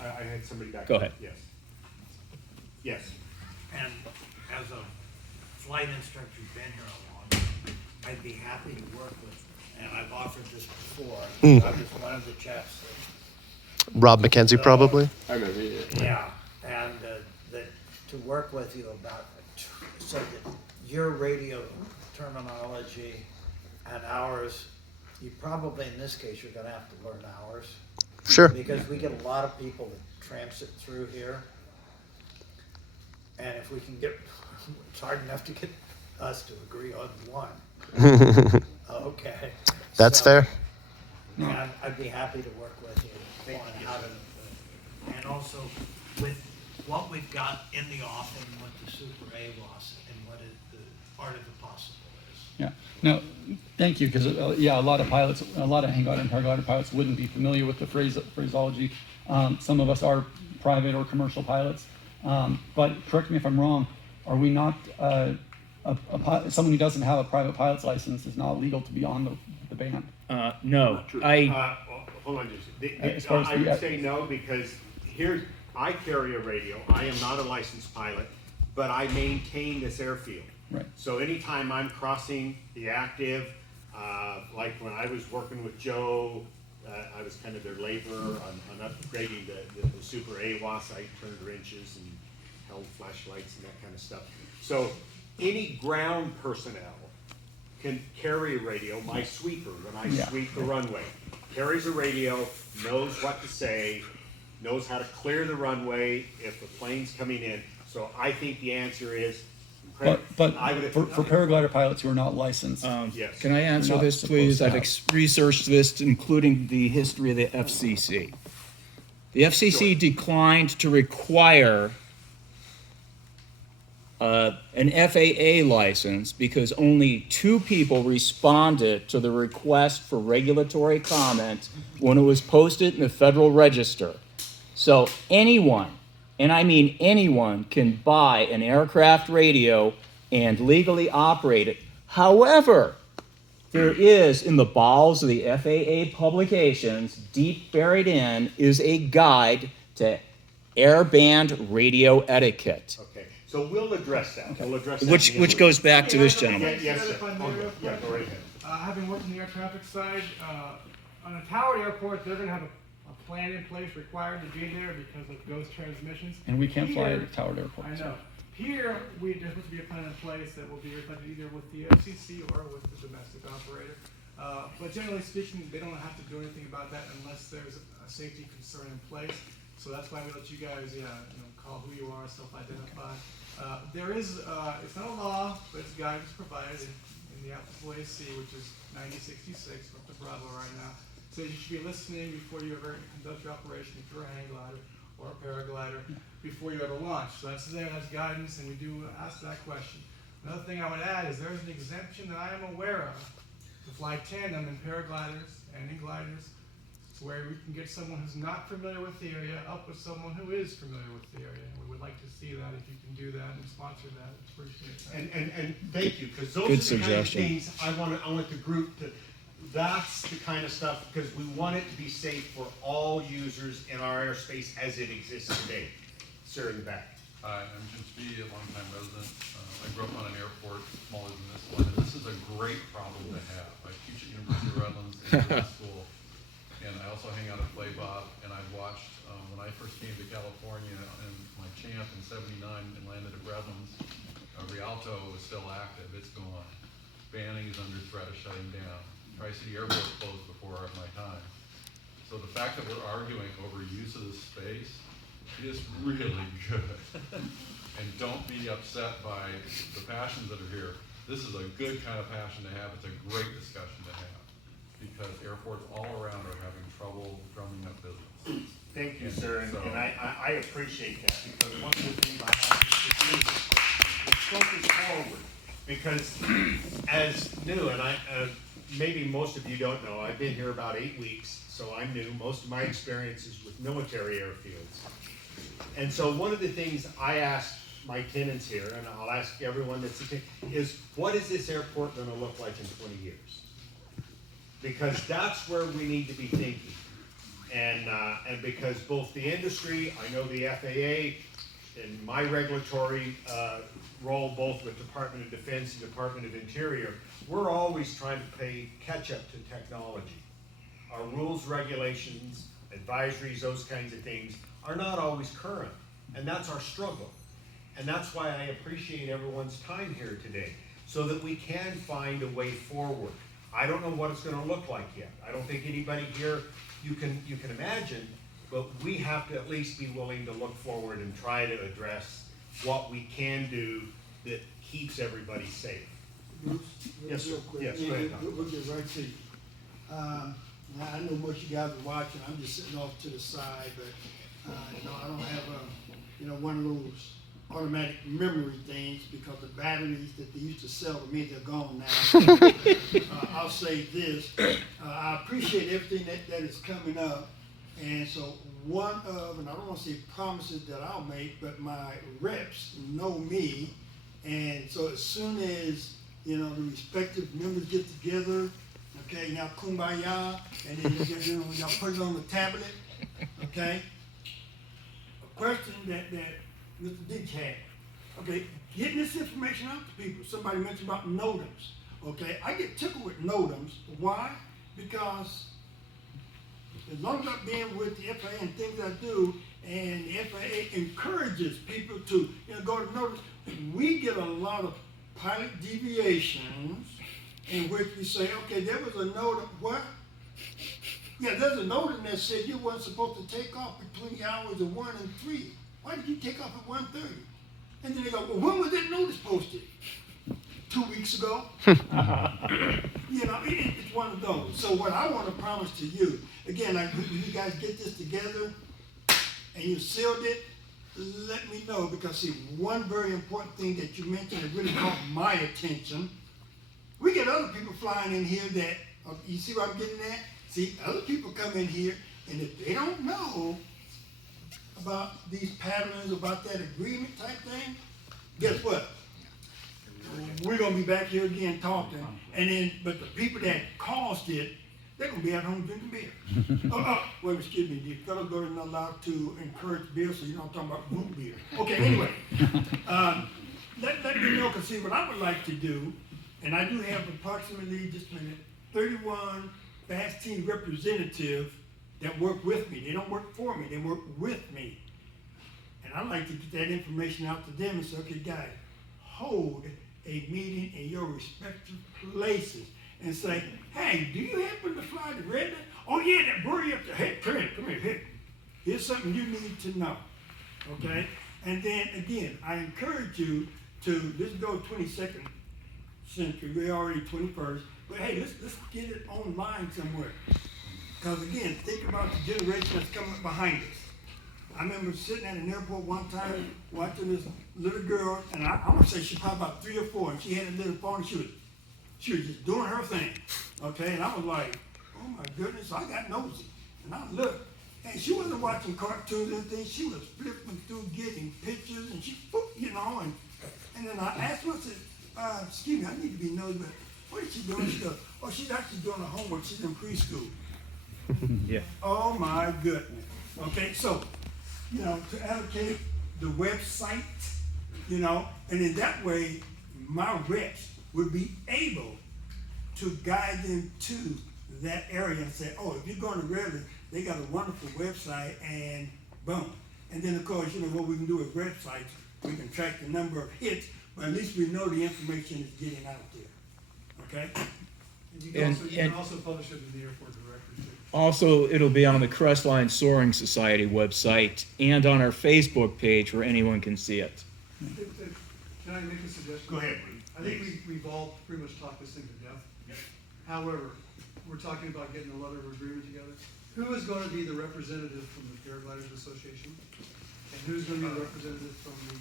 I had somebody back. Go there. ahead. Yes. Yes. And as a flight instructor who's been here a long time, I'd be happy to work with, and I've offered this before. I was one of the chaps Rob McKenzie, probably. I remember, yeah, and that to work with you about, so that your radio terminology and ours, you probably, in this case, you're gonna have to learn ours. Sure. Because we get a lot of people that transit through here. And if we can get, it's hard enough to get us to agree on one. Okay. That's fair. And I'd be happy to work with you on how to, and also with what we've got in the offing, what the Super A was, and what the art of the possible is. Yeah. No, thank you, because a lot of pilots, a lot of hang glider and paraglider pilots wouldn't be familiar with the phraseology. Some of us are private or commercial pilots, but correct me if I'm wrong. Are we not someone who doesn't have a private pilot's license is not legal to be on the band? No, Hold on just a As far as I would say no, because here, I carry a radio. I am not a licensed pilot, but I maintain this airfield. Right. So anytime I'm crossing the active, like when I was working with Joe, I was kind of their laborer on upgrading the Super AWAS. I turned wrenches and held flashlights and that kind of stuff. So any ground personnel can carry a radio. My sweeper, when I sweep the runway, carries a radio, knows what to say, knows how to clear the runway if the plane's coming in. So I think the answer is, But for paraglider pilots who are not licensed, yes. Can I answer Not this, supposed please? to I've have. researched this, including the history of the FCC. The FCC declined to require an FAA license because only 2 people responded to the request for regulatory comment when it was posted in the Federal Register. So anyone and I mean anyone, can buy an aircraft radio and legally operate it. However, there is, in the bowels of the FAA publications, deep buried in, is a guide to airband radio etiquette. Okay, so we'll address that. We'll address that. Which goes back to this gentleman. Yes, sir. If I may, Oh, real yeah, quick. go right ahead. Having worked in the air traffic side, on a Howard Airport, they're gonna have a plan in place required to be there because of ghost transmissions. And we can't fly Here- at Howard Airport. I so. know. Here, there's supposed to be a plan in place that will be reflected either with the FCC or with the domestic operator. But generally speaking, they don't have to do anything about that unless there's a safety concern in place. So that's why we let you guys, call who you are, self-identify. There is, it's not a law, but it's guidance provided in the applicable AC, which is 9066 with the Bravo right now. So you should be listening before you ever conduct your operation, if you're a hang glider or a paraglider, before you ever launch. So that's there, that's guidance, and we do ask that question. Another thing I would add is there's an exemption that I am aware of to fly tandem in paragliders and in gliders. It's where we can get someone who's not familiar with the area up with someone who is familiar with the area. And we would like to see that if you can do that and sponsor that. Appreciate that. And thank you, because those Good are the kind of suggestion. things I want the group to, that's the kind of stuff, because we want it to be safe for all users in our airspace as it exists today. Sir, in the back. Hi, I'm Jim Speedy, a longtime resident. I grew up on an airport smaller than this one, and this is a great problem to have. I teach at University of Redlands in grad school, and I also hang out at Playbob, and I've watched, when I first came to California in my Champ in '79 and landed at Redlands, Rialto is still active, it's gone. Banning is under threat of shutting down. Tri-City Airport closed before my time. So the fact that we're arguing over use of this space is really good. And don't be upset by the passions that are here. This is a good kind of passion to have. It's a great discussion to have because airports all around are having trouble drumming up business. Thank you, sir, and I appreciate that, because one of the things I want to do is focus forward. Because as new, and maybe most of you don't know, I've been here about 8 weeks, so I'm new. Most of my experience is with military airfields. And so one of the things I ask my tenants here, and I'll ask everyone that's attending, is what is this airport gonna look like in 20 years? Because that's where we need to be thinking. And because both the industry, I know the FAA, and my regulatory role both with Department of Defense and Department of Interior, we're always trying to play catch up to technology. Our rules, regulations, advisories, those kinds of things are not always current, and that's our struggle. And that's why I appreciate everyone's time here today, so that we can find a way forward. I don't know what it's gonna look like yet. I don't think anybody here, you can imagine, but we have to at least be willing to look forward and try to address what we can do that keeps everybody safe. Bruce? Yes, sir. Real quick. Yes, go ahead, Tom. We'll get right to you. I know most of you guys are watching, I'm just sitting off to the side, but, I don't have one of those automatic memory things because the batteries that they used to sell to me, they're gone now. I'll say this, I appreciate everything that is coming up. And so one of, and I don't want to say promises that I'll make, but my reps know me. And so as soon as, the respective members get together, okay, y'all kumbaya, and then y'all put it on the tablet, okay? A question that Mr. Ditch had, okay, getting this information out to people. Somebody mentioned about NOTAMs, okay? I get tickled with NOTAMs. Why? Because as long as I'm being with the FAA and things I do, and the FAA encourages people to go to NOTAMs, we get a lot of pilot deviations in which we say, okay, there was a NOTAM, what? Yeah, there's a NOTAM that said you weren't supposed to take off between the hours of 1 and 3. Why did you take off at 1:30? And then they go, well, when was that notice posted? 2 weeks ago? It's one of those. So what I want to promise to you, again, when you guys get this together and you sealed it, let me know, because see, one very important thing that you mentioned that really caught my attention, we get other people flying in here that, you see what I'm getting at? See, other people come in here, and if they don't know about these patterns, about that agreement type thing, guess what? We're gonna be back here again talking, and then, but the people that caused it, they're gonna be at home drinking beer. Well, excuse me, the fellow girl is not allowed to encourage beer, so you're not talking about root beer. Okay, anyway, let me know, cause see, what I would like to do, and I do have approximately, just a minute, 31 fast team representatives that work with me. They don't work for me, they work with me. And I'd like to get that information out to them and say, okay, guys, hold a meeting in your respective places and say, hey, do you happen to fly to Redlands? Oh yeah, that birdie up there. Hey, come here, hey. Here's something you need to know, okay? And then again, I encourage you to, let's go 22nd century, we're already 21st, but hey, let's get it online somewhere. Because again, think about the generation that's coming behind us. I remember sitting at an airport one time watching this little girl, and I want to say she's probably about 3 or 4, and she had a little phone, and she was just doing her thing, okay? And I was like, oh my goodness, I got nosy. And I looked, and she wasn't watching cartoons or anything, she was flipping through getting pictures, and she, you know, and then I asked her, I said, excuse me, I need to be nosy, but what is she doing? She goes, oh, she's actually doing her homework, she's in preschool. Yeah. Oh my goodness. Okay, so, you know, to allocate the website, you know, and in that way, my reps would be able to guide them to that area and say, oh, if you're going to Redlands, they got a wonderful website, and boom. And then, of course, you know, what we can do with websites, we can track the number of hits, but at least we know the information is getting out there, okay? And you can also publish it in the airport directory too. Also, it'll be on the Crestline Soaring Society website and on our Facebook page where anyone can see it. Can I make a suggestion? Go ahead, I think we've all pretty much talked this thing to death. Yep. However, we're talking about getting a letter of agreement together. Who is going to be the representative from the Paragliders Association? And who's going to be the representative from the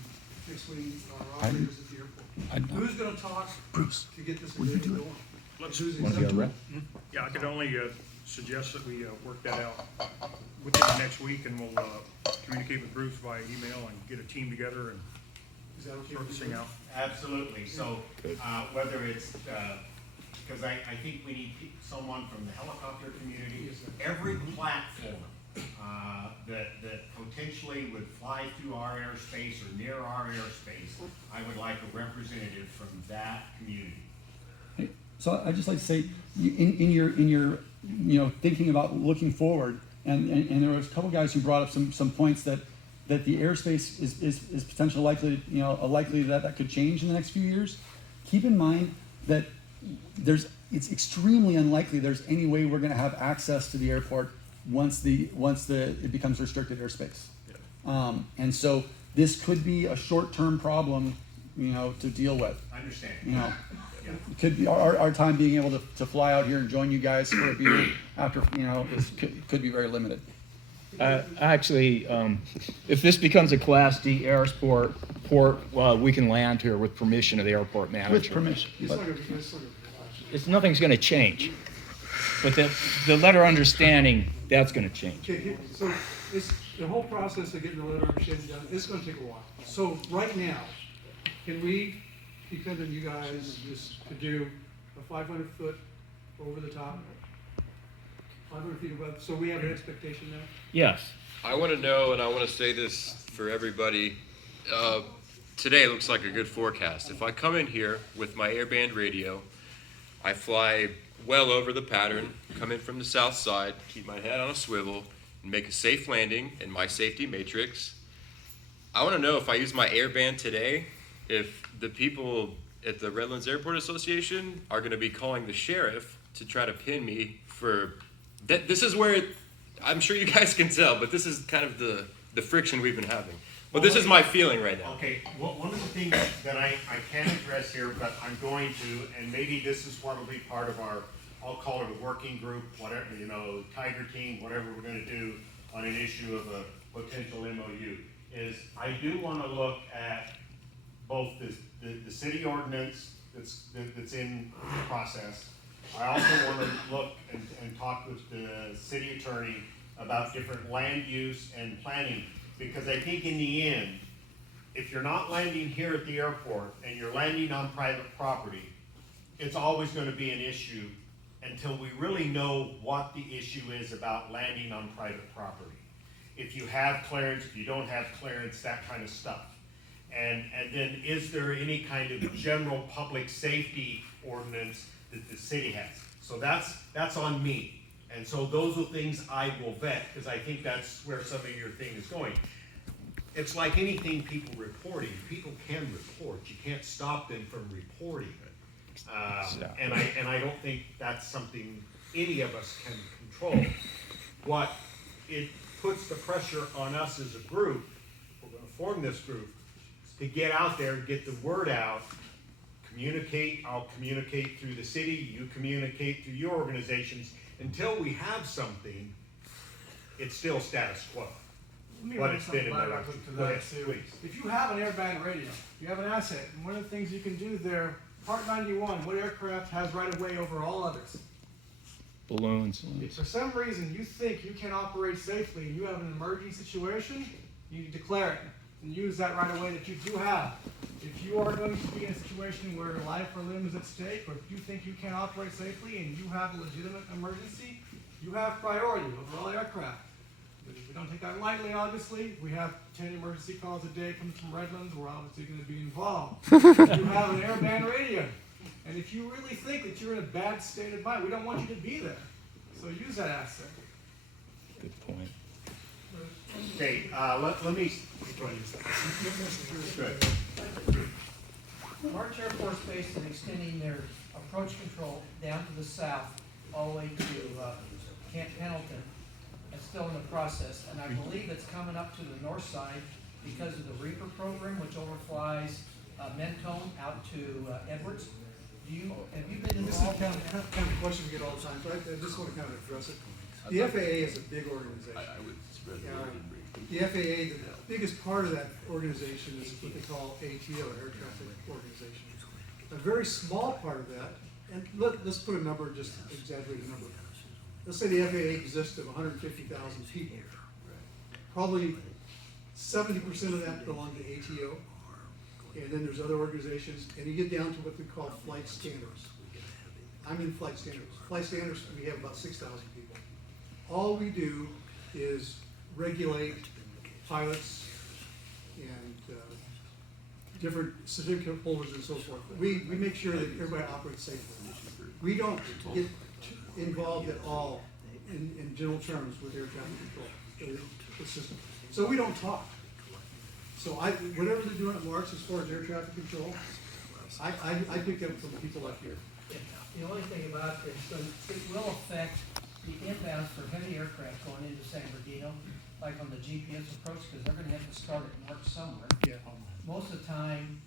fixed wing operators at the airport? Who's going to talk to get this agreement going? Let's, Who's Want to be our acceptable? rep? yeah, I could only suggest that we work that out within the next week, and we'll communicate with Bruce via email and get a team together and Is that okay sort with this you? thing out. Absolutely, so, whether it's, because I think we need someone from the helicopter community, every platform, that potentially would fly through our airspace or near our airspace, I would like a representative from that community. So I'd just like to say, in your you know, thinking about looking forward, and there was a couple guys who brought up some points that the airspace is potentially likely, you know, likely that could change in the next few years. Keep in mind that it's extremely unlikely there's any way we're going to have access to the airport once it becomes restricted airspace. Yeah. And so this could be a short-term problem, you know, to deal with. I understand. You know. Yeah. It could be our time being able to fly out here and join you guys for a beer after, you know, could be very limited. Actually, if this becomes a Class D airport, we can land here with permission of the airport manager. With permission. It's But not gonna be- it's not gonna be- nothing's going to change. But the letter understanding, that's going to change. Okay, so the whole process of getting the letter of understanding done, it's gonna take a while. So right now, can we depend on you guys just to do a 500-foot over the top, 500 feet above, so we have an expectation there? Yes. I want to know, and I want to say this for everybody, today looks like a good forecast. If I come in here with my airband radio, I fly well over the pattern, come in from the south side, keep my head on a swivel, and make a safe landing in my safety matrix. I want to know if I use my airband today, if the people at the Redlands Airport Association are going to be calling the sheriff to try to pin me for that. This is where I'm sure you guys can tell, but this is kind of the friction we've been having. But this is my feeling right now. Okay, well, one of the things that I can't address here, but I'm going to, and maybe this is what will be part of our, I'll call it a working group, whatever, you know, Tiger Team, whatever we're going to do on an issue of a potential MOU, is I do want to look at both the city ordinance that's in process. I also want to look and talk with the city attorney about different land use and planning, because I think in the end, if you're not landing here at the airport and you're landing on private property, it's always gonna be an issue until we really know what the issue is about landing on private property. If you have clearance, if you don't have clearance, that kind of stuff. And then is there any kind of general public safety ordinance that the city has? So that's on me. And so those are things I will vet, because I think that's where some of your thing is going. It's like anything people reporting. People can report. You can't stop them from reporting. And I don't think that's something any of us can control. What it puts the pressure on us as a group, we're going to form this group, to get out there and get the word out, communicate. I'll communicate through the city, you communicate through your organizations. Until we have something, it's still status quo. Let me But bring it's been in something my back up to Go that ahead, too. please. If you have an airband radio, you have an asset, and one of the things you can do there, Part 91, what aircraft has right of way over all others? Balloons. If for some reason you think you can operate safely and you have an emergency situation, you declare it and use that right of way that you do have. If you are going to be in a situation where life or limb is at stake, or if you think you can't operate safely and you have a legitimate emergency, you have priority over all aircraft. But we don't take that lightly, obviously. We have 10 emergency calls a day coming from Redlands. We're obviously going to be involved. You have an airband radio. And if you really think that you're in a bad state of mind, we don't want you to be there. So use that asset. Good point. Okay, let me. Good. March Air Force Base is extending their approach control down to the south, all the way to Camp Pendleton. It's still in the process, and I believe it's coming up to the north side because of the Reaper program, which overflies Mentone out to Edwards. Have you been This is involved? kind of a question we get all the time, so I just want to kind of address it. The FAA is a big organization. The FAA, the biggest part of that organization is what they call ATO, Air Traffic Organization. A very small part of that, and let's put a number, just exaggerate a number. Let's say the FAA exists of 150,000 people. Probably 70% of that belong to ATO, and then there's other organizations, and you get down to what they call flight standards. I'm in flight standards. Flight standards, we have about 6,000 people. All we do is regulate pilots and different certificate holders and so forth. We make sure that everybody operates safely. We don't get involved at all in general terms with air traffic control, the system. So we don't talk. So whatever they're doing at March as far as air traffic control, I picked up from people like you. The only thing about it is it will affect the inbounds for heavy aircraft going into San Bernardino, like on the GPS approach, because they're gonna have to start at March somewhere. Yeah. Most of the time,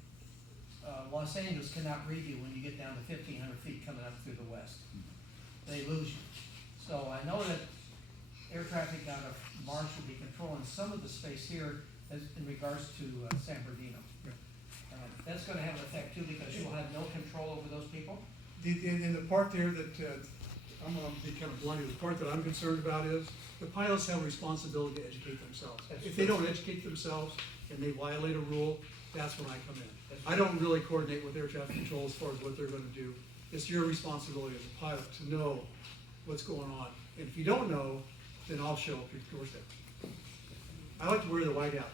Los Angeles cannot read you when you get down to 1,500 feet coming up through the west. They lose you. So I know that air traffic out of March will be controlling some of the space here as in regards to San Bernardino. That's gonna have an effect too, because you'll have no control over those people. In the part there that, I'm gonna be kind of blunt, the part that I'm concerned about is, the pilots have a responsibility to educate themselves. If they don't educate themselves and they violate a rule, that's when I come in. I don't really coordinate with air traffic control as far as what they're gonna do. It's your responsibility as a pilot to know what's going on. And if you don't know, then I'll show up at your doorstep. I like to wear the white hat.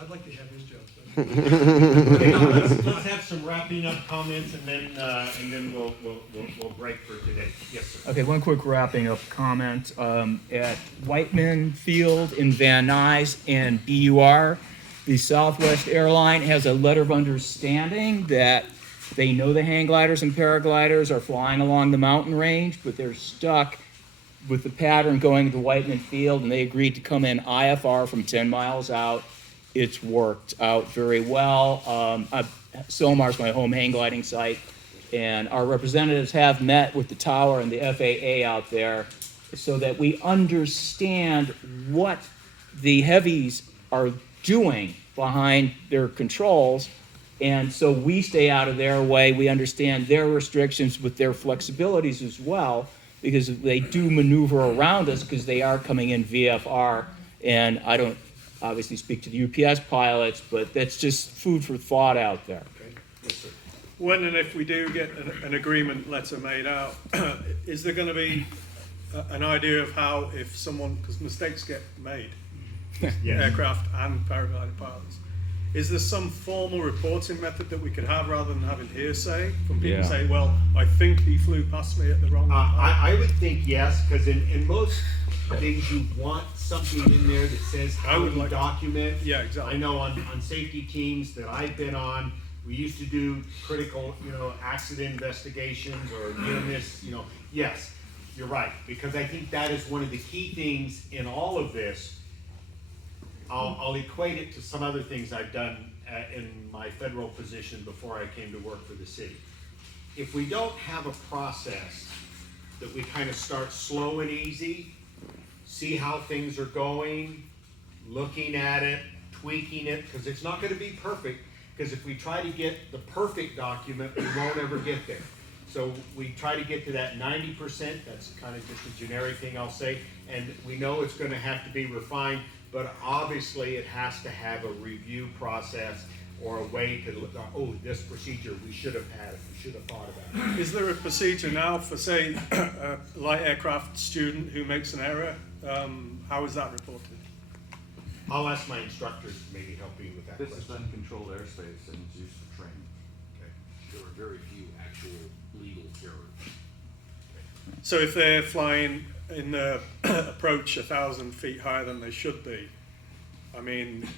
I'd like to have his job. Okay, now let's have some wrapping up comments, and then we'll break for today. Yes, sir. Okay, one quick wrapping up comment. At Whiteman Field in Van Nuys and BUR, the Southwest Airline has a letter of understanding that they know the hang gliders and paragliders are flying along the mountain range, but they're stuck with the pattern going to Whiteman Field, and they agreed to come in IFR from 10 miles out. It's worked out very well. Somar's my home hang gliding site, and our representatives have met with the tower and the FAA out there so that we understand what the heavies are doing behind their controls, and so we stay out of their way. We understand their restrictions with their flexibilities as well, because they do maneuver around us because they are coming in VFR, and obviously speak to the UPS pilots, but that's just food for thought out there. When and if we do get an agreement letter made out, is there going to be an idea of how, if someone, because mistakes get made, aircraft and paraglider pilots, is there some formal reporting method that we could have rather than having hearsay from people say, well, I think he flew past me at the wrong time? I would think yes, because in most things you want something in there that says how you document. Yeah, exactly. I know on safety teams that I've been on, we used to do critical, accident investigations or near miss, yes, you're right, because I think that is one of the key things in all of this. I'll equate it to some other things I've done in my federal position before I came to work for the city. If we don't have a process that we kind of start slow and easy, see how things are going, looking at it, tweaking it, because it's not going to be perfect, because if we try to get the perfect document, we won't ever get there. So we try to get to that 90%, that's kind of just a generic thing I'll say, and we know it's going to have to be refined, but obviously it has to have a review process or a way to look, oh, this procedure, we should have had it, we should have thought about it. Is there a procedure now for, say, a light aircraft student who makes an error? How is that reported? I'll ask my instructors to maybe help me with that This question. is uncontrolled airspace and it's used for training. Okay. There are very few actual legal errors. So if they're flying in the approach 1,000 feet higher than they should be, I mean,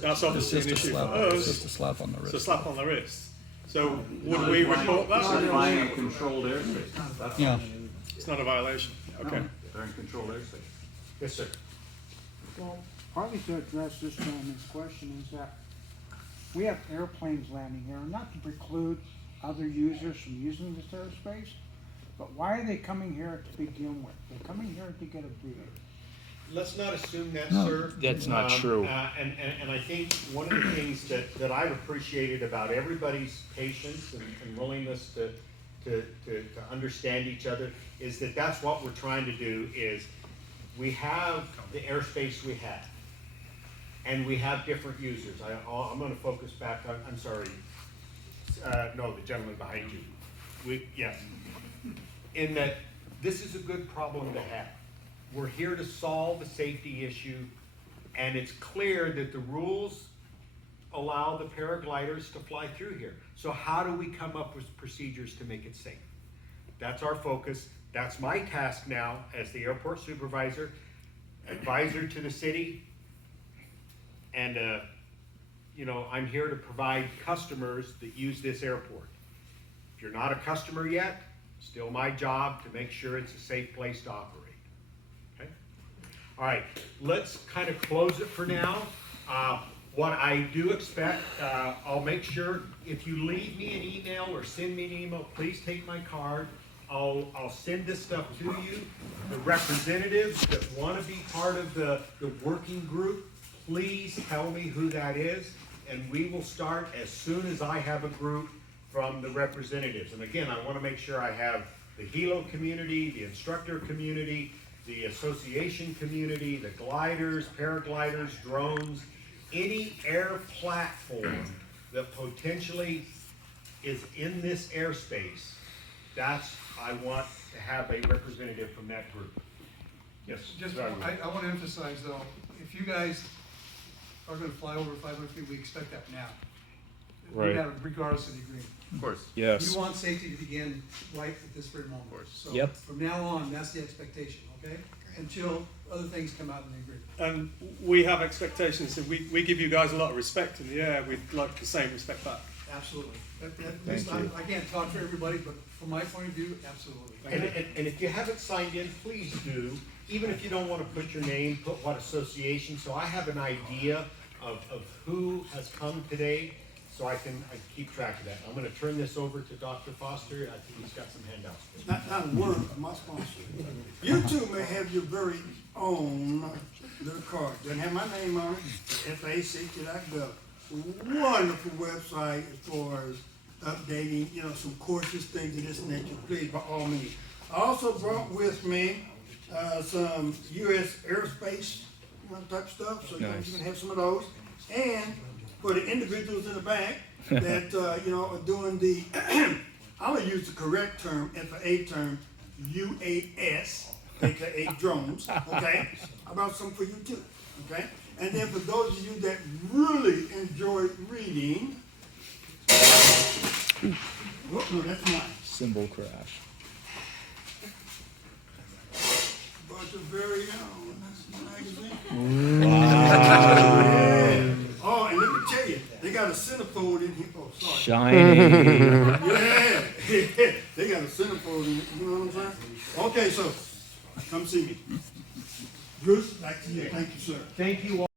that's obviously an issue for us. It's just a slap on the wrist. It's a slap on the wrist. So would we report that? They're flying in controlled airspace. That's Yeah. It's not a violation. Okay. They're in controlled airspace. Yes, sir. Well, partly to address this gentleman's question is that we have airplanes landing here, not to preclude other users from using this airspace, but why are they coming here to begin with? They're coming here to get a breather. Let's not assume that, No, sir. that's not true. And I think one of the things that I've appreciated about everybody's patience and willingness to understand each other is that that's what we're trying to do is we have the airspace we have. And we have different users. I'm going to focus back on, I'm sorry, no, the gentleman behind you. Yes. In that this is a good problem to have. We're here to solve a safety issue, and it's clear that the rules allow the paragliders to fly through here. So how do we come up with procedures to make it safe? That's our focus. That's my task now as the airport supervisor, advisor to the city, and I'm here to provide customers that use this airport. If you're not a customer yet, still my job to make sure it's a safe place to operate. Okay? All right, let's kind of close it for now. What I do expect, I'll make sure if you leave me an email or send me an email, please take my card. I'll send this stuff to you. The representatives that want to be part of the working group, please tell me who that is, and we will start as soon as I have a group from the representatives. And again, I want to make sure I have the helo community, the instructor community, the association community, the gliders, paragliders, drones, any air platform that potentially is in this airspace. I want to have a representative from that group. Yes. Just, sorry. I want to emphasize though, if you guys are going to fly over 500 feet, we expect that now. Right. Regardless of the agreement. Of course. Yes. We want safety to begin right at this very moment. Of course. So Yep. from now on, that's the expectation, okay? Until other things come out in the agreement. And we have expectations, and we give you guys a lot of respect in the air. We'd like the same respect back. Absolutely. Thank you. I can't talk for everybody, but from my point of view, absolutely. And if you haven't signed in, please do. Even if you don't want to put your name, put what association, so I have an idea of who has come today, so I can keep track of that. I'm going to turn this over to Dr. Foster. I think he's got some handouts. Not a word of my sponsor. You two may have your very own little card. Doesn't have my name on it. FAA.gov. Wonderful website as far as updating, some courses, things of this nature. Please, by all means. I also brought with me some U.S. airspace type of stuff, so Nice. you can have some of those. And for the individuals in the back that, are doing the, I'm gonna use the correct term, FAA term, UAS, aka drones, okay? How about some for you too, okay? And then for those of you that really enjoy reading, oh, no, that's mine. Symbol crash. Bunch of very own magazine. Wow. Oh, and let me tell you, they got a centerfold in here. Oh, sorry. Shiny. Yeah, they got a centerfold in it. You know what I'm saying? Okay, so come see me. Bruce, back to you. Thank you, sir. Thank you all.